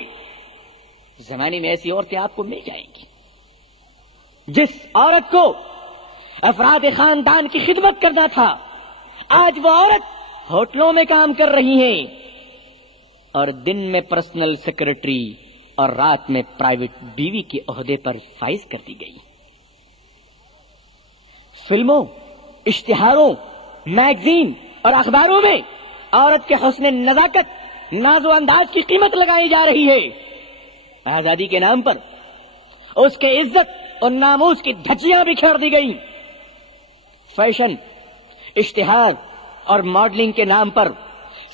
زمانے میں ایسی عورتیں آپ کو مل جائیں گی۔ جس عورت کو افراد خاندان کی خدمت کرنا تھا، آج وہ عورت ہوٹلوں میں کام کر رہی ہیں اور دن میں پرسنل سیکرٹری اور رات میں پرائیویٹ بیوی کے عہدے پر فائز کر دی گئی۔ فلموں، اشتہاروں، میگزین اور اخباروں میں عورت کے حسن نزاکت، ناز و انداز کی قیمت لگائی جا رہی ہے۔ آزادی کے نام پر اس کے عزت اور ناموس کی دھجیاں بکھیر دی گئی۔ فیشن، اشتہار اور ماڈلنگ کے نام پر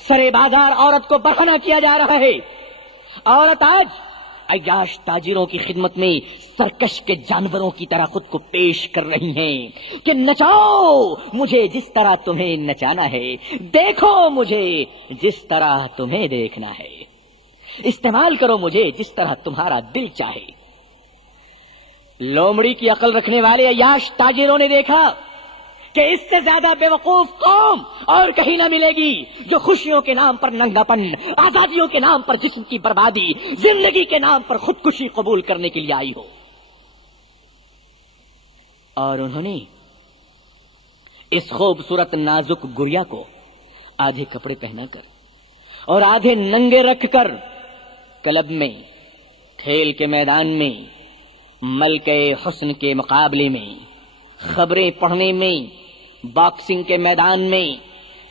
سرے بازار عورت کو برہنہ کیا جا رہا ہے۔ عورت آج عیاش تاجروں کی خدمت میں سرکش کے جانوروں کی طرح خود کو پیش کر رہی ہیں کہ نچاؤ مجھے جس طرح تمہیں نچانا ہے، دیکھو مجھے جس طرح تمہیں دیکھنا ہے، استعمال کرو مجھے جس طرح تمہارا دل چاہے۔ لومڑی کی عقل رکھنے والے عیاش تاجروں نے دیکھا کہ اس سے زیادہ بے وقوف قوم اور کہیں نہ ملے گی جو خوشیوں کے نام پر ننگا پن، آزادیوں کے نام پر جسم کی بربادی، زندگی کے نام پر خودکشی قبول کرنے کے لیے آئی ہو۔ اور انہوں نے اس خوبصورت نازک گڑیا کو آدھے کپڑے پہنا کر اور آدھے ننگے رکھ کر کلب میں، کھیل کے میدان میں، ملکہ حسن کے مقابلے میں، خبریں پڑھنے میں، باکسنگ کے میدان میں،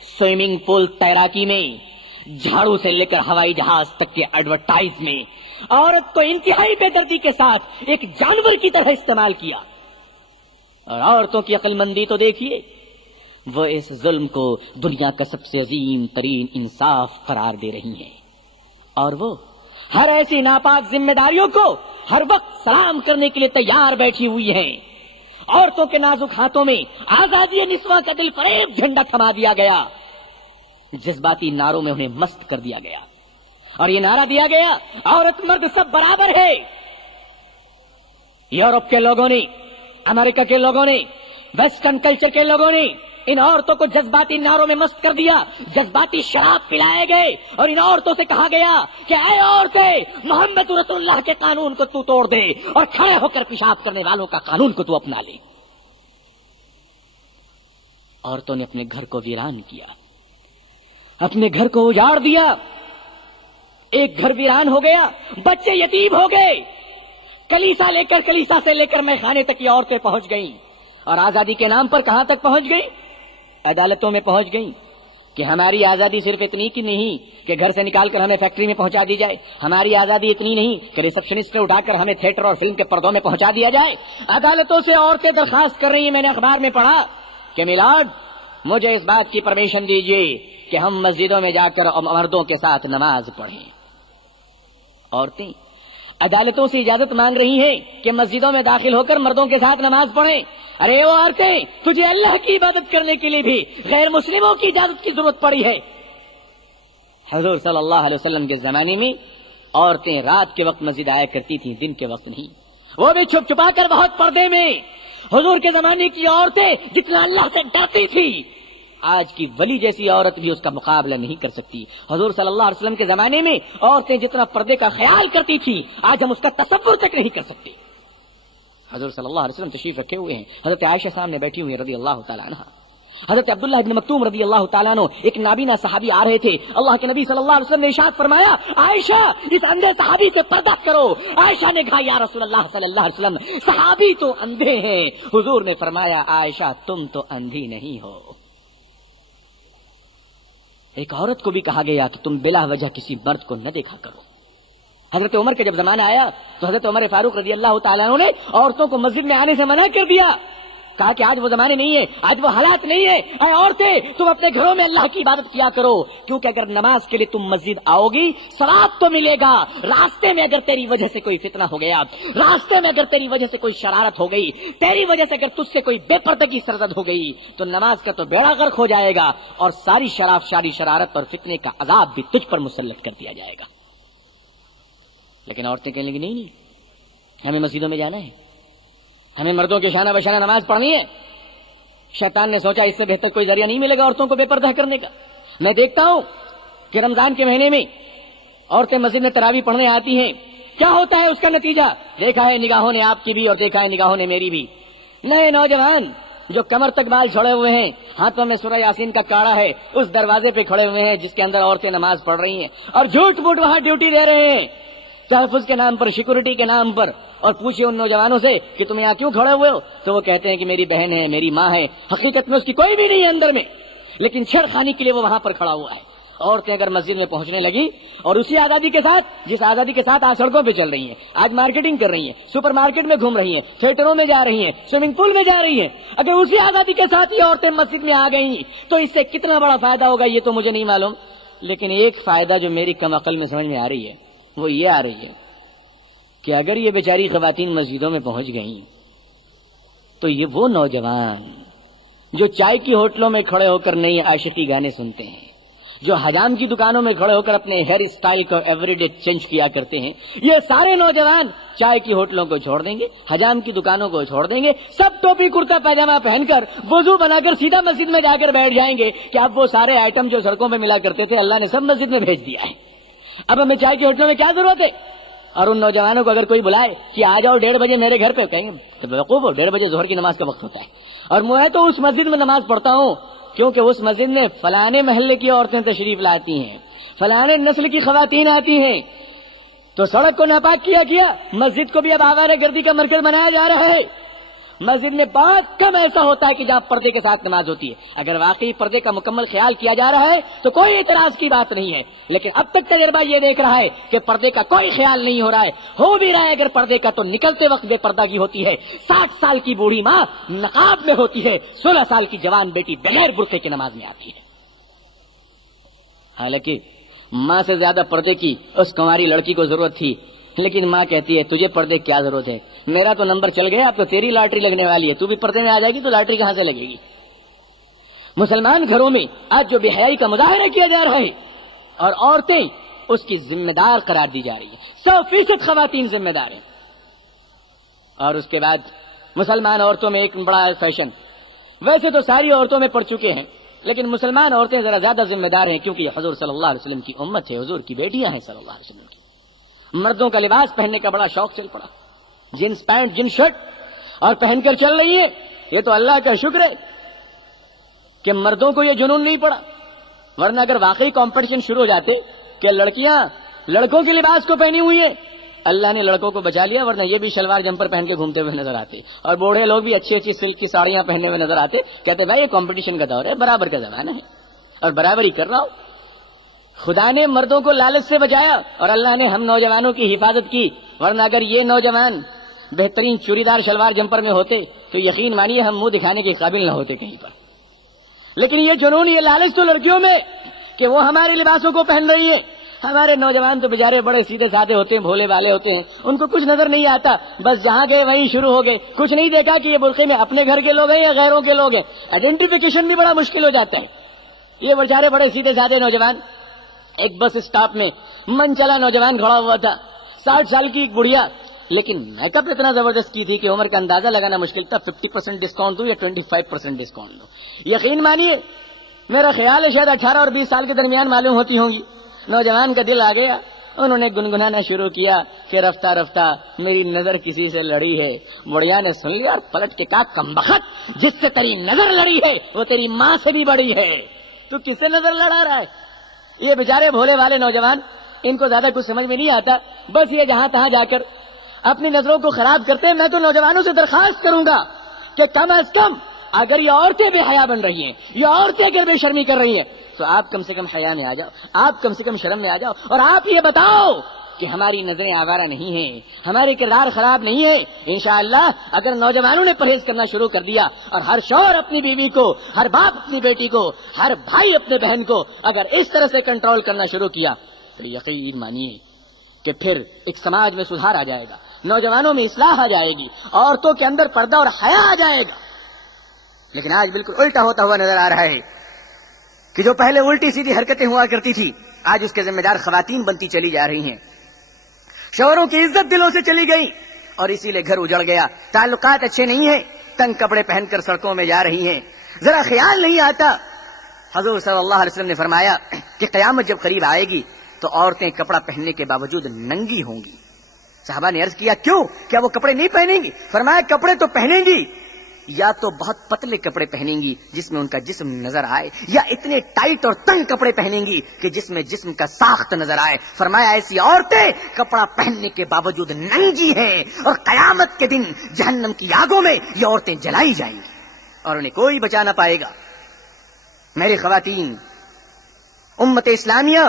سوئمنگ پول تیراکی میں، جھاڑو سے لے کر ہوائی جہاز تک کے ایڈورٹائز میں عورت کو انتہائی بے دردی کے ساتھ ایک جانور کی طرح استعمال کیا۔ اور عورتوں کی عقل مندی تو دیکھیے، وہ اس ظلم کو دنیا کا سب سے عظیم ترین انصاف قرار دے رہی ہیں، اور وہ ہر ایسی ناپاک ذمہ داریوں کو ہر وقت سلام کرنے کے لیے تیار بیٹھی ہوئی ہیں۔ عورتوں کے نازک ہاتھوں میں آزادی نسواں کا دل فریب جھنڈا تھما دیا گیا، جذباتی نعروں میں انہیں مست کر دیا گیا، اور یہ نعرہ دیا گیا عورت مرد سب برابر ہے۔ یورپ کے لوگوں نے، امریکہ کے لوگوں نے، ویسٹرن کلچر کے لوگوں نے ان عورتوں کو جذباتی نعروں میں مست کر دیا، جذباتی شراب پلائے گئے، اور ان عورتوں سے کہا گیا کہ اے عورتیں، محمد رسول اللہ کے قانون کو تو توڑ دے اور کھڑے ہو کر پیشاب کرنے والوں کا قانون کو تو اپنا لے۔ عورتوں نے اپنے گھر کو ویران کیا، اپنے گھر کو اجاڑ دیا، ایک گھر ویران ہو گیا، بچے یتیم ہو گئے، کلیسا سے لے کر میخانے تک یہ عورتیں پہنچ گئیں، اور آزادی کے نام پر کہاں تک پہنچ گئی؟ عدالتوں میں پہنچ گئیں کہ ہماری آزادی صرف اتنی کی نہیں کہ گھر سے نکال کر ہمیں فیکٹری میں پہنچا دی جائے، ہماری آزادی اتنی نہیں کہ ریسپشنسٹ سے اٹھا کر ہمیں تھیٹر اور فلم کے پردوں میں پہنچا دیا جائے۔ عدالتوں سے عورتیں درخواست کر رہی ہیں، میں نے اخبار میں پڑھا کہ میلاد مجھے اس بات کی پرمیشن دیجیے کہ ہم مسجدوں میں جا کر مردوں کے ساتھ نماز پڑھیں۔ عورتیں عدالتوں سے اجازت مانگ رہی ہیں کہ مسجدوں میں داخل ہو کر مردوں کے ساتھ نماز پڑھیں۔ ارے وہ عورتیں، تجھے اللہ کی عبادت کرنے کے لیے بھی غیر مسلموں کی اجازت کی ضرورت پڑی ہے۔ حضور صلی اللہ علیہ وسلم کے زمانے میں عورتیں رات کے وقت مسجد آیا کرتی تھیں، دن کے وقت نہیں، وہ بھی چھپ چھپا کر بہت پردے میں۔ حضور کے زمانے کی عورتیں جتنا اللہ سے ڈرتی تھی، آج کی ولی جیسی عورت بھی اس کا مقابلہ نہیں کر سکتی۔ حضور صلی اللہ علیہ وسلم کے زمانے میں عورتیں جتنا پردے کا خیال کرتی تھی، آج ہم اس کا تصور تک نہیں کر سکتے۔ حضور صلی اللہ علیہ وسلم تشریف رکھے ہوئے ہیں، حضرت عائشہ سامنے بیٹھی ہوئی رضی اللہ تعالیٰ عنہ، حضرت عبداللہ ابن مکتوم رضی اللہ تعالیٰ عنہ ایک نابینا صحابی آ رہے تھے، اللہ کے نبی صلی اللہ علیہ وسلم نے ارشاد فرمایا عائشہ اس اندھے صحابی سے پردہ کرو۔ عائشہ نے کہا یا رسول اللہ صلی اللہ علیہ وسلم صحابی تو اندھے ہیں۔ حضور نے فرمایا عائشہ تم تو اندھی نہیں ہو۔ ایک عورت کو بھی کہا گیا کہ تم بلا وجہ کسی مرد کو نہ دیکھا کرو۔ حضرت عمر کا جب زمانہ آیا تو حضرت عمر فاروق رضی اللہ تعالیٰ عنہ نے عورتوں کو مسجد میں آنے سے منع کر دیا، کہا کہ آج وہ زمانے نہیں ہے، آج وہ حالات نہیں ہے، اے عورتیں تم اپنے گھروں میں اللہ کی عبادت کیا کرو، کیونکہ اگر نماز کے لیے تم مسجد آؤ گی ثواب تو ملے گا، راستے میں اگر تیری وجہ سے کوئی فتنہ ہو گیا، راستے میں اگر تیری وجہ سے کوئی شرارت ہو گئی، تیری وجہ سے اگر تجھ سے کوئی بے پردگی سرزد ہو گئی تو نماز کا تو بیڑا غرق ہو جائے گا، اور ساری شرارت اور فتنے کا عذاب بھی تجھ پر مسلط کر دیا جائے گا۔ لیکن عورتیں کہنے لگی نہیں ہمیں مسجدوں میں جانا ہے، ہمیں مردوں کے شانہ بشانہ نماز پڑھنی ہے۔ شیطان نے سوچا اس سے بہتر کوئی ذریعہ نہیں ملے گا عورتوں کو بے پردہ کرنے کا۔ میں دیکھتا ہوں کہ رمضان کے مہینے میں عورتیں مسجد میں تراویح پڑھنے آتی ہیں، کیا ہوتا ہے اس کا نتیجہ؟ دیکھا ہے نگاہوں نے آپ کی بھی اور دیکھا ہے نگاہوں نے میری بھی، نئے نوجوان جو کمر تک بال چھوڑے ہوئے ہیں، ہاتھوں میں سورہ یاسین کا کاڑا ہے، اس دروازے پہ کھڑے ہوئے ہیں جس کے اندر عورتیں نماز پڑھ رہی ہیں، اور جھوٹ موٹ وہاں ڈیوٹی دے رہے ہیں تحفظ کے نام پر، سیکورٹی کے نام پر۔ اور پوچھئے ان نوجوانوں سے کہ تم یہاں کیوں کھڑے ہوئے ہو، تو وہ کہتے ہیں کہ میری بہن ہے، میری ماں ہے، حقیقت میں اس کی کوئی بھی نہیں ہے اندر میں، لیکن چھیڑ خانی کے لیے وہ وہاں پر کھڑا ہوا ہے۔ عورتیں اگر مسجد میں پہنچنے لگی اور اسی آزادی کے ساتھ جس آزادی کے ساتھ آج سڑکوں پہ چل رہی ہیں، آج مارکیٹنگ کر رہی ہیں، سپر مارکیٹ میں گھوم رہی ہیں، تھیٹروں میں جا رہی ہیں، سوئمنگ پول میں جا رہی ہیں، اگر اسی آزادی کے ساتھ یہ عورتیں مسجد میں آ گئی تو اس سے کتنا بڑا فائدہ ہوگا یہ تو مجھے نہیں معلوم، لیکن ایک فائدہ جو میری کم عقل میں سمجھ میں آ رہی ہے وہ یہ آ رہی ہے کہ اگر یہ بیچاری خواتین مسجدوں میں پہنچ گئیں تو یہ وہ نوجوان جو چائے کی ہوٹلوں میں کھڑے ہو کر نئی عاشقی گانے سنتے ہیں، جو حجام کی دکانوں میں کھڑے ہو کر اپنے ہیئر اسٹائل کو ایوری ڈے چینج کیا کرتے ہیں، یہ سارے نوجوان چائے کی ہوٹلوں کو چھوڑ دیں گے، حجام کی دکانوں کو چھوڑ دیں گے، سب ٹوپی کرتا پیجامہ پہن کر وضو بنا کر سیدھا مسجد میں جا کر بیٹھ جائیں گے کہ اب وہ سارے آئٹم جو سڑکوں پہ ملا کرتے تھے اللہ نے سب مسجد میں بھیج دیا ہے، اب ہمیں چائے کی ہوٹلوں میں کیا ضرورت ہے۔ اور ان نوجوانوں کو اگر کوئی بلائے کہ آ جاؤ 1:30 بجے میرے گھر پہ، کہیں گے بیوقوف ہو، 1:30 بجے ظہر کی نماز کا وقت ہوتا ہے، اور میں تو اس مسجد میں نماز پڑھتا ہوں کیونکہ اس مسجد میں فلانے محلے کی عورتیں تشریف لاتی ہیں، فلانے نسل کی خواتین آتی ہیں، تو سڑک کو ناپاک کیا مسجد کو بھی اب آوارہ گردی کا مرکز بنایا جا رہا ہے۔ مسجد میں بہت کم ایسا ہوتا ہے کہ جہاں پردے کے ساتھ نماز ہوتی ہے، اگر واقعی پردے کا مکمل خیال کیا جا رہا ہے تو کوئی اعتراض کی بات نہیں ہے، لیکن اب تک تجربہ یہ دیکھ رہا ہے کہ پردے کا کوئی خیال نہیں ہو رہا ہے، ہو بھی رہا ہے اگر پردے کا تو نکلتے وقت بے پردگی ہوتی ہے، 60 سال کی بوڑھی ماں نقاب میں ہوتی ہے، 16 سال کی جوان بیٹی بغیر برقعے کی نماز میں آتی ہے۔ حالانکہ ماں سے زیادہ پردے کی اس کنواری لڑکی کو ضرورت تھی لیکن ماں کہتی ہے تجھے پردے کی کیا ضرورت ہے، میرا تو نمبر چل گیا، اب تو تیری لاٹری لگنے والی ہے، تو بھی پردے میں آ جائے گی تو لاٹری کہاں سے لگے گی۔ مسلمان گھروں میں آج جو بے حیائی کا مظاہرہ کیا جا رہا ہے اور عورتیں اس کی ذمہ دار قرار دی جا رہی ہیں، 100% خواتین ذمہ دار ہیں۔ اور اس کے بعد مسلمان عورتوں میں ایک بڑا فیشن، ویسے تو ساری عورتوں میں پڑ چکے ہیں لیکن مسلمان عورتیں ذرا زیادہ ذمہ دار ہیں، کیونکہ یہ حضور صلی اللہ علیہ وسلم کی امت ہے، حضور کی بیٹیاں ہیں صلی اللہ علیہ وسلم کی۔ مردوں کا لباس پہننے کا بڑا شوق چل پڑا، جینس پینٹ جینس شرٹ اور پہن کر چل رہی ہے، یہ تو اللہ کا شکر ہے کہ مردوں کو یہ جنون نہیں پڑا، ورنہ اگر واقعی کمپٹیشن شروع ہو جاتے کہ لڑکیاں لڑکوں کے لباس کو پہنی ہوئی ہیں، اللہ نے لڑکوں کو بچا لیا، ورنہ یہ بھی شلوار جمپر پہن کے گھومتے ہوئے نظر آتے، اور بوڑھے لوگ بھی اچھی اچھی سلک کی ساڑیاں پہنے ہوئے نظر آتے، کہتے بھائی یہ کمپٹیشن کا دور ہے، برابر کا زمانہ ہے اور برابری کر رہا ہو۔ خدا نے مردوں کو لالچ سے بچایا اور اللہ نے ہم نوجوانوں کی حفاظت کی، ورنہ اگر یہ نوجوان بہترین چوری دار شلوار جمپر میں ہوتے تو یقین مانیے ہم منہ دکھانے کے قابل نہ ہوتے کہیں پر۔ لیکن یہ جنون، یہ لالچ تو لڑکیوں میں کہ وہ ہمارے لباسوں کو پہن رہی ہیں۔ ہمارے نوجوان تو بیچارے بڑے سیدھے سادے ہوتے ہیں، بھولے والے ہوتے ہیں، ان کو کچھ نظر نہیں آتا، بس جہاں گئے وہیں شروع ہو گئے، کچھ نہیں دیکھا کہ یہ برقعے میں اپنے گھر کے لوگ ہیں یا غیروں کے لوگ ہیں، آئیڈینٹیفیکیشن بھی بڑا مشکل ہو جاتا ہے۔ یہ بیچارے بڑے سیدھے سادے نوجوان، ایک بس اسٹاپ میں من چلا نوجوان کھڑا ہوا تھا، 60 سال کی ایک بڑھیا، لیکن میک اپ اتنا زبردست کی تھی کہ عمر کا اندازہ لگانا مشکل تھا، 50% ڈسکاؤنٹ دو یا 25% ڈسکاؤنٹ دو۔ یقین مانیے میرا خیال ہے شاید 18 اور 20 سال کے درمیان معلوم ہوتی ہوں گی۔ نوجوان کا دل آ گیا، انہوں نے گنگنانا شروع کیا کہ رفتہ رفتہ میری نظر کسی سے لڑی ہے۔ بڑھیا نے سن لیا اور پلٹ کے کہا کمبخت، جس سے تیری نظر لڑی ہے وہ تیری ماں سے بھی بڑی ہے، تو کس سے نظر لڑا رہا ہے؟ یہ بیچارے بھولے والے نوجوان، ان کو زیادہ کچھ سمجھ میں نہیں آتا، بس یہ جہاں تہاں جا کر اپنی نظروں کو خراب کرتے ہیں۔ میں تو نوجوانوں سے درخواست کروں گا کہ کم از کم اگر یہ عورتیں بے حیا بن رہی ہیں، یہ عورتیں اگر بے شرمی کر رہی ہیں، تو آپ کم سے کم حیا میں آ جاؤ، آپ کم سے کم شرم میں آ جاؤ، اور آپ یہ بتاؤ کہ ہماری نظریں آوارہ نہیں ہیں، ہمارے کردار خراب نہیں ہے۔ انشاءاللہ اگر نوجوانوں نے پرہیز کرنا شروع کر دیا اور ہر شوہر اپنی بیوی کو، ہر باپ اپنی بیٹی کو، ہر بھائی اپنے بہن کو اگر اس طرح سے کنٹرول کرنا شروع کیا تو یقین مانیے کہ پھر ایک سماج میں سدھار آ جائے گا، نوجوانوں میں اصلاح آ جائے گی، عورتوں کے اندر پردہ اور حیا آ جائے گا۔ لیکن آج بالکل الٹا ہوتا ہوا نظر آ رہا ہے کہ جو پہلے الٹی سیدھی حرکتیں ہوا کرتی تھی آج اس کے ذمہ دار خواتین بنتی چلی جا رہی ہیں، شوہروں کی عزت دلوں سے چلی گئی اور اسی لیے گھر اجڑ گیا، تعلقات اچھے نہیں ہیں، تنگ کپڑے پہن کر سڑکوں میں جا رہی ہیں، ذرا خیال نہیں آتا۔ حضور صلی اللہ علیہ وسلم نے فرمایا کہ قیامت جب قریب آئے گی تو عورتیں کپڑا پہننے کے باوجود ننگی ہوں گی۔ صحابہ نے عرض کیا کیوں، کیا وہ کپڑے نہیں پہنیں گی؟ فرمایا کپڑے تو پہنیں گی، یا تو بہت پتلے کپڑے پہنیں گی جس میں ان کا جسم نظر آئے، یا اتنے ٹائٹ اور تنگ کپڑے پہنیں گی کہ جس میں جسم کا ساخت نظر آئے۔ فرمایا ایسی عورتیں کپڑا پہننے کے باوجود ننگی ہیں اور قیامت کے دن جہنم کی آگوں میں یہ عورتیں جلائی جائیں گی اور انہیں کوئی بچا نہ پائے گا۔ میری خواتین، امت اسلامیہ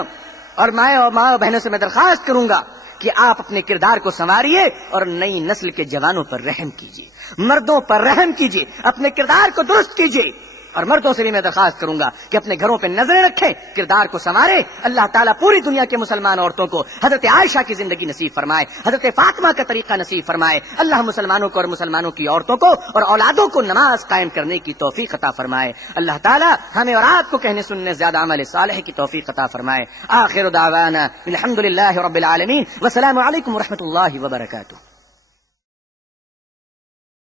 اور ماں بہنوں سے میں درخواست کروں گا کہ آپ اپنے کردار کو سنواریے اور نئی نسل کے جوانوں پر رحم کیجیے، مردوں پر رحم کیجیے، اپنے کردار کو درست کیجیے۔ اور مردوں سے بھی میں درخواست کروں گا کہ اپنے گھروں پہ نظریں رکھیں، کردار کو سنوارے۔ اللہ تعالیٰ پوری دنیا کے مسلمان عورتوں کو حضرت عائشہ کی زندگی نصیب فرمائے، حضرت فاطمہ کا طریقہ نصیب فرمائے۔ اللہ مسلمانوں کو اور مسلمانوں کی عورتوں کو اور اولادوں کو نماز قائم کرنے کی توفیق عطا فرمائے۔ اللہ تعالیٰ ہمیں اور آپ کو کہنے سننے زیادہ عمل صالح کی توفیق عطا فرمائے۔ آخر دعوانا الحمدللہ رب العالمین، والسلام علیکم ورحمۃ اللہ وبرکاتہ۔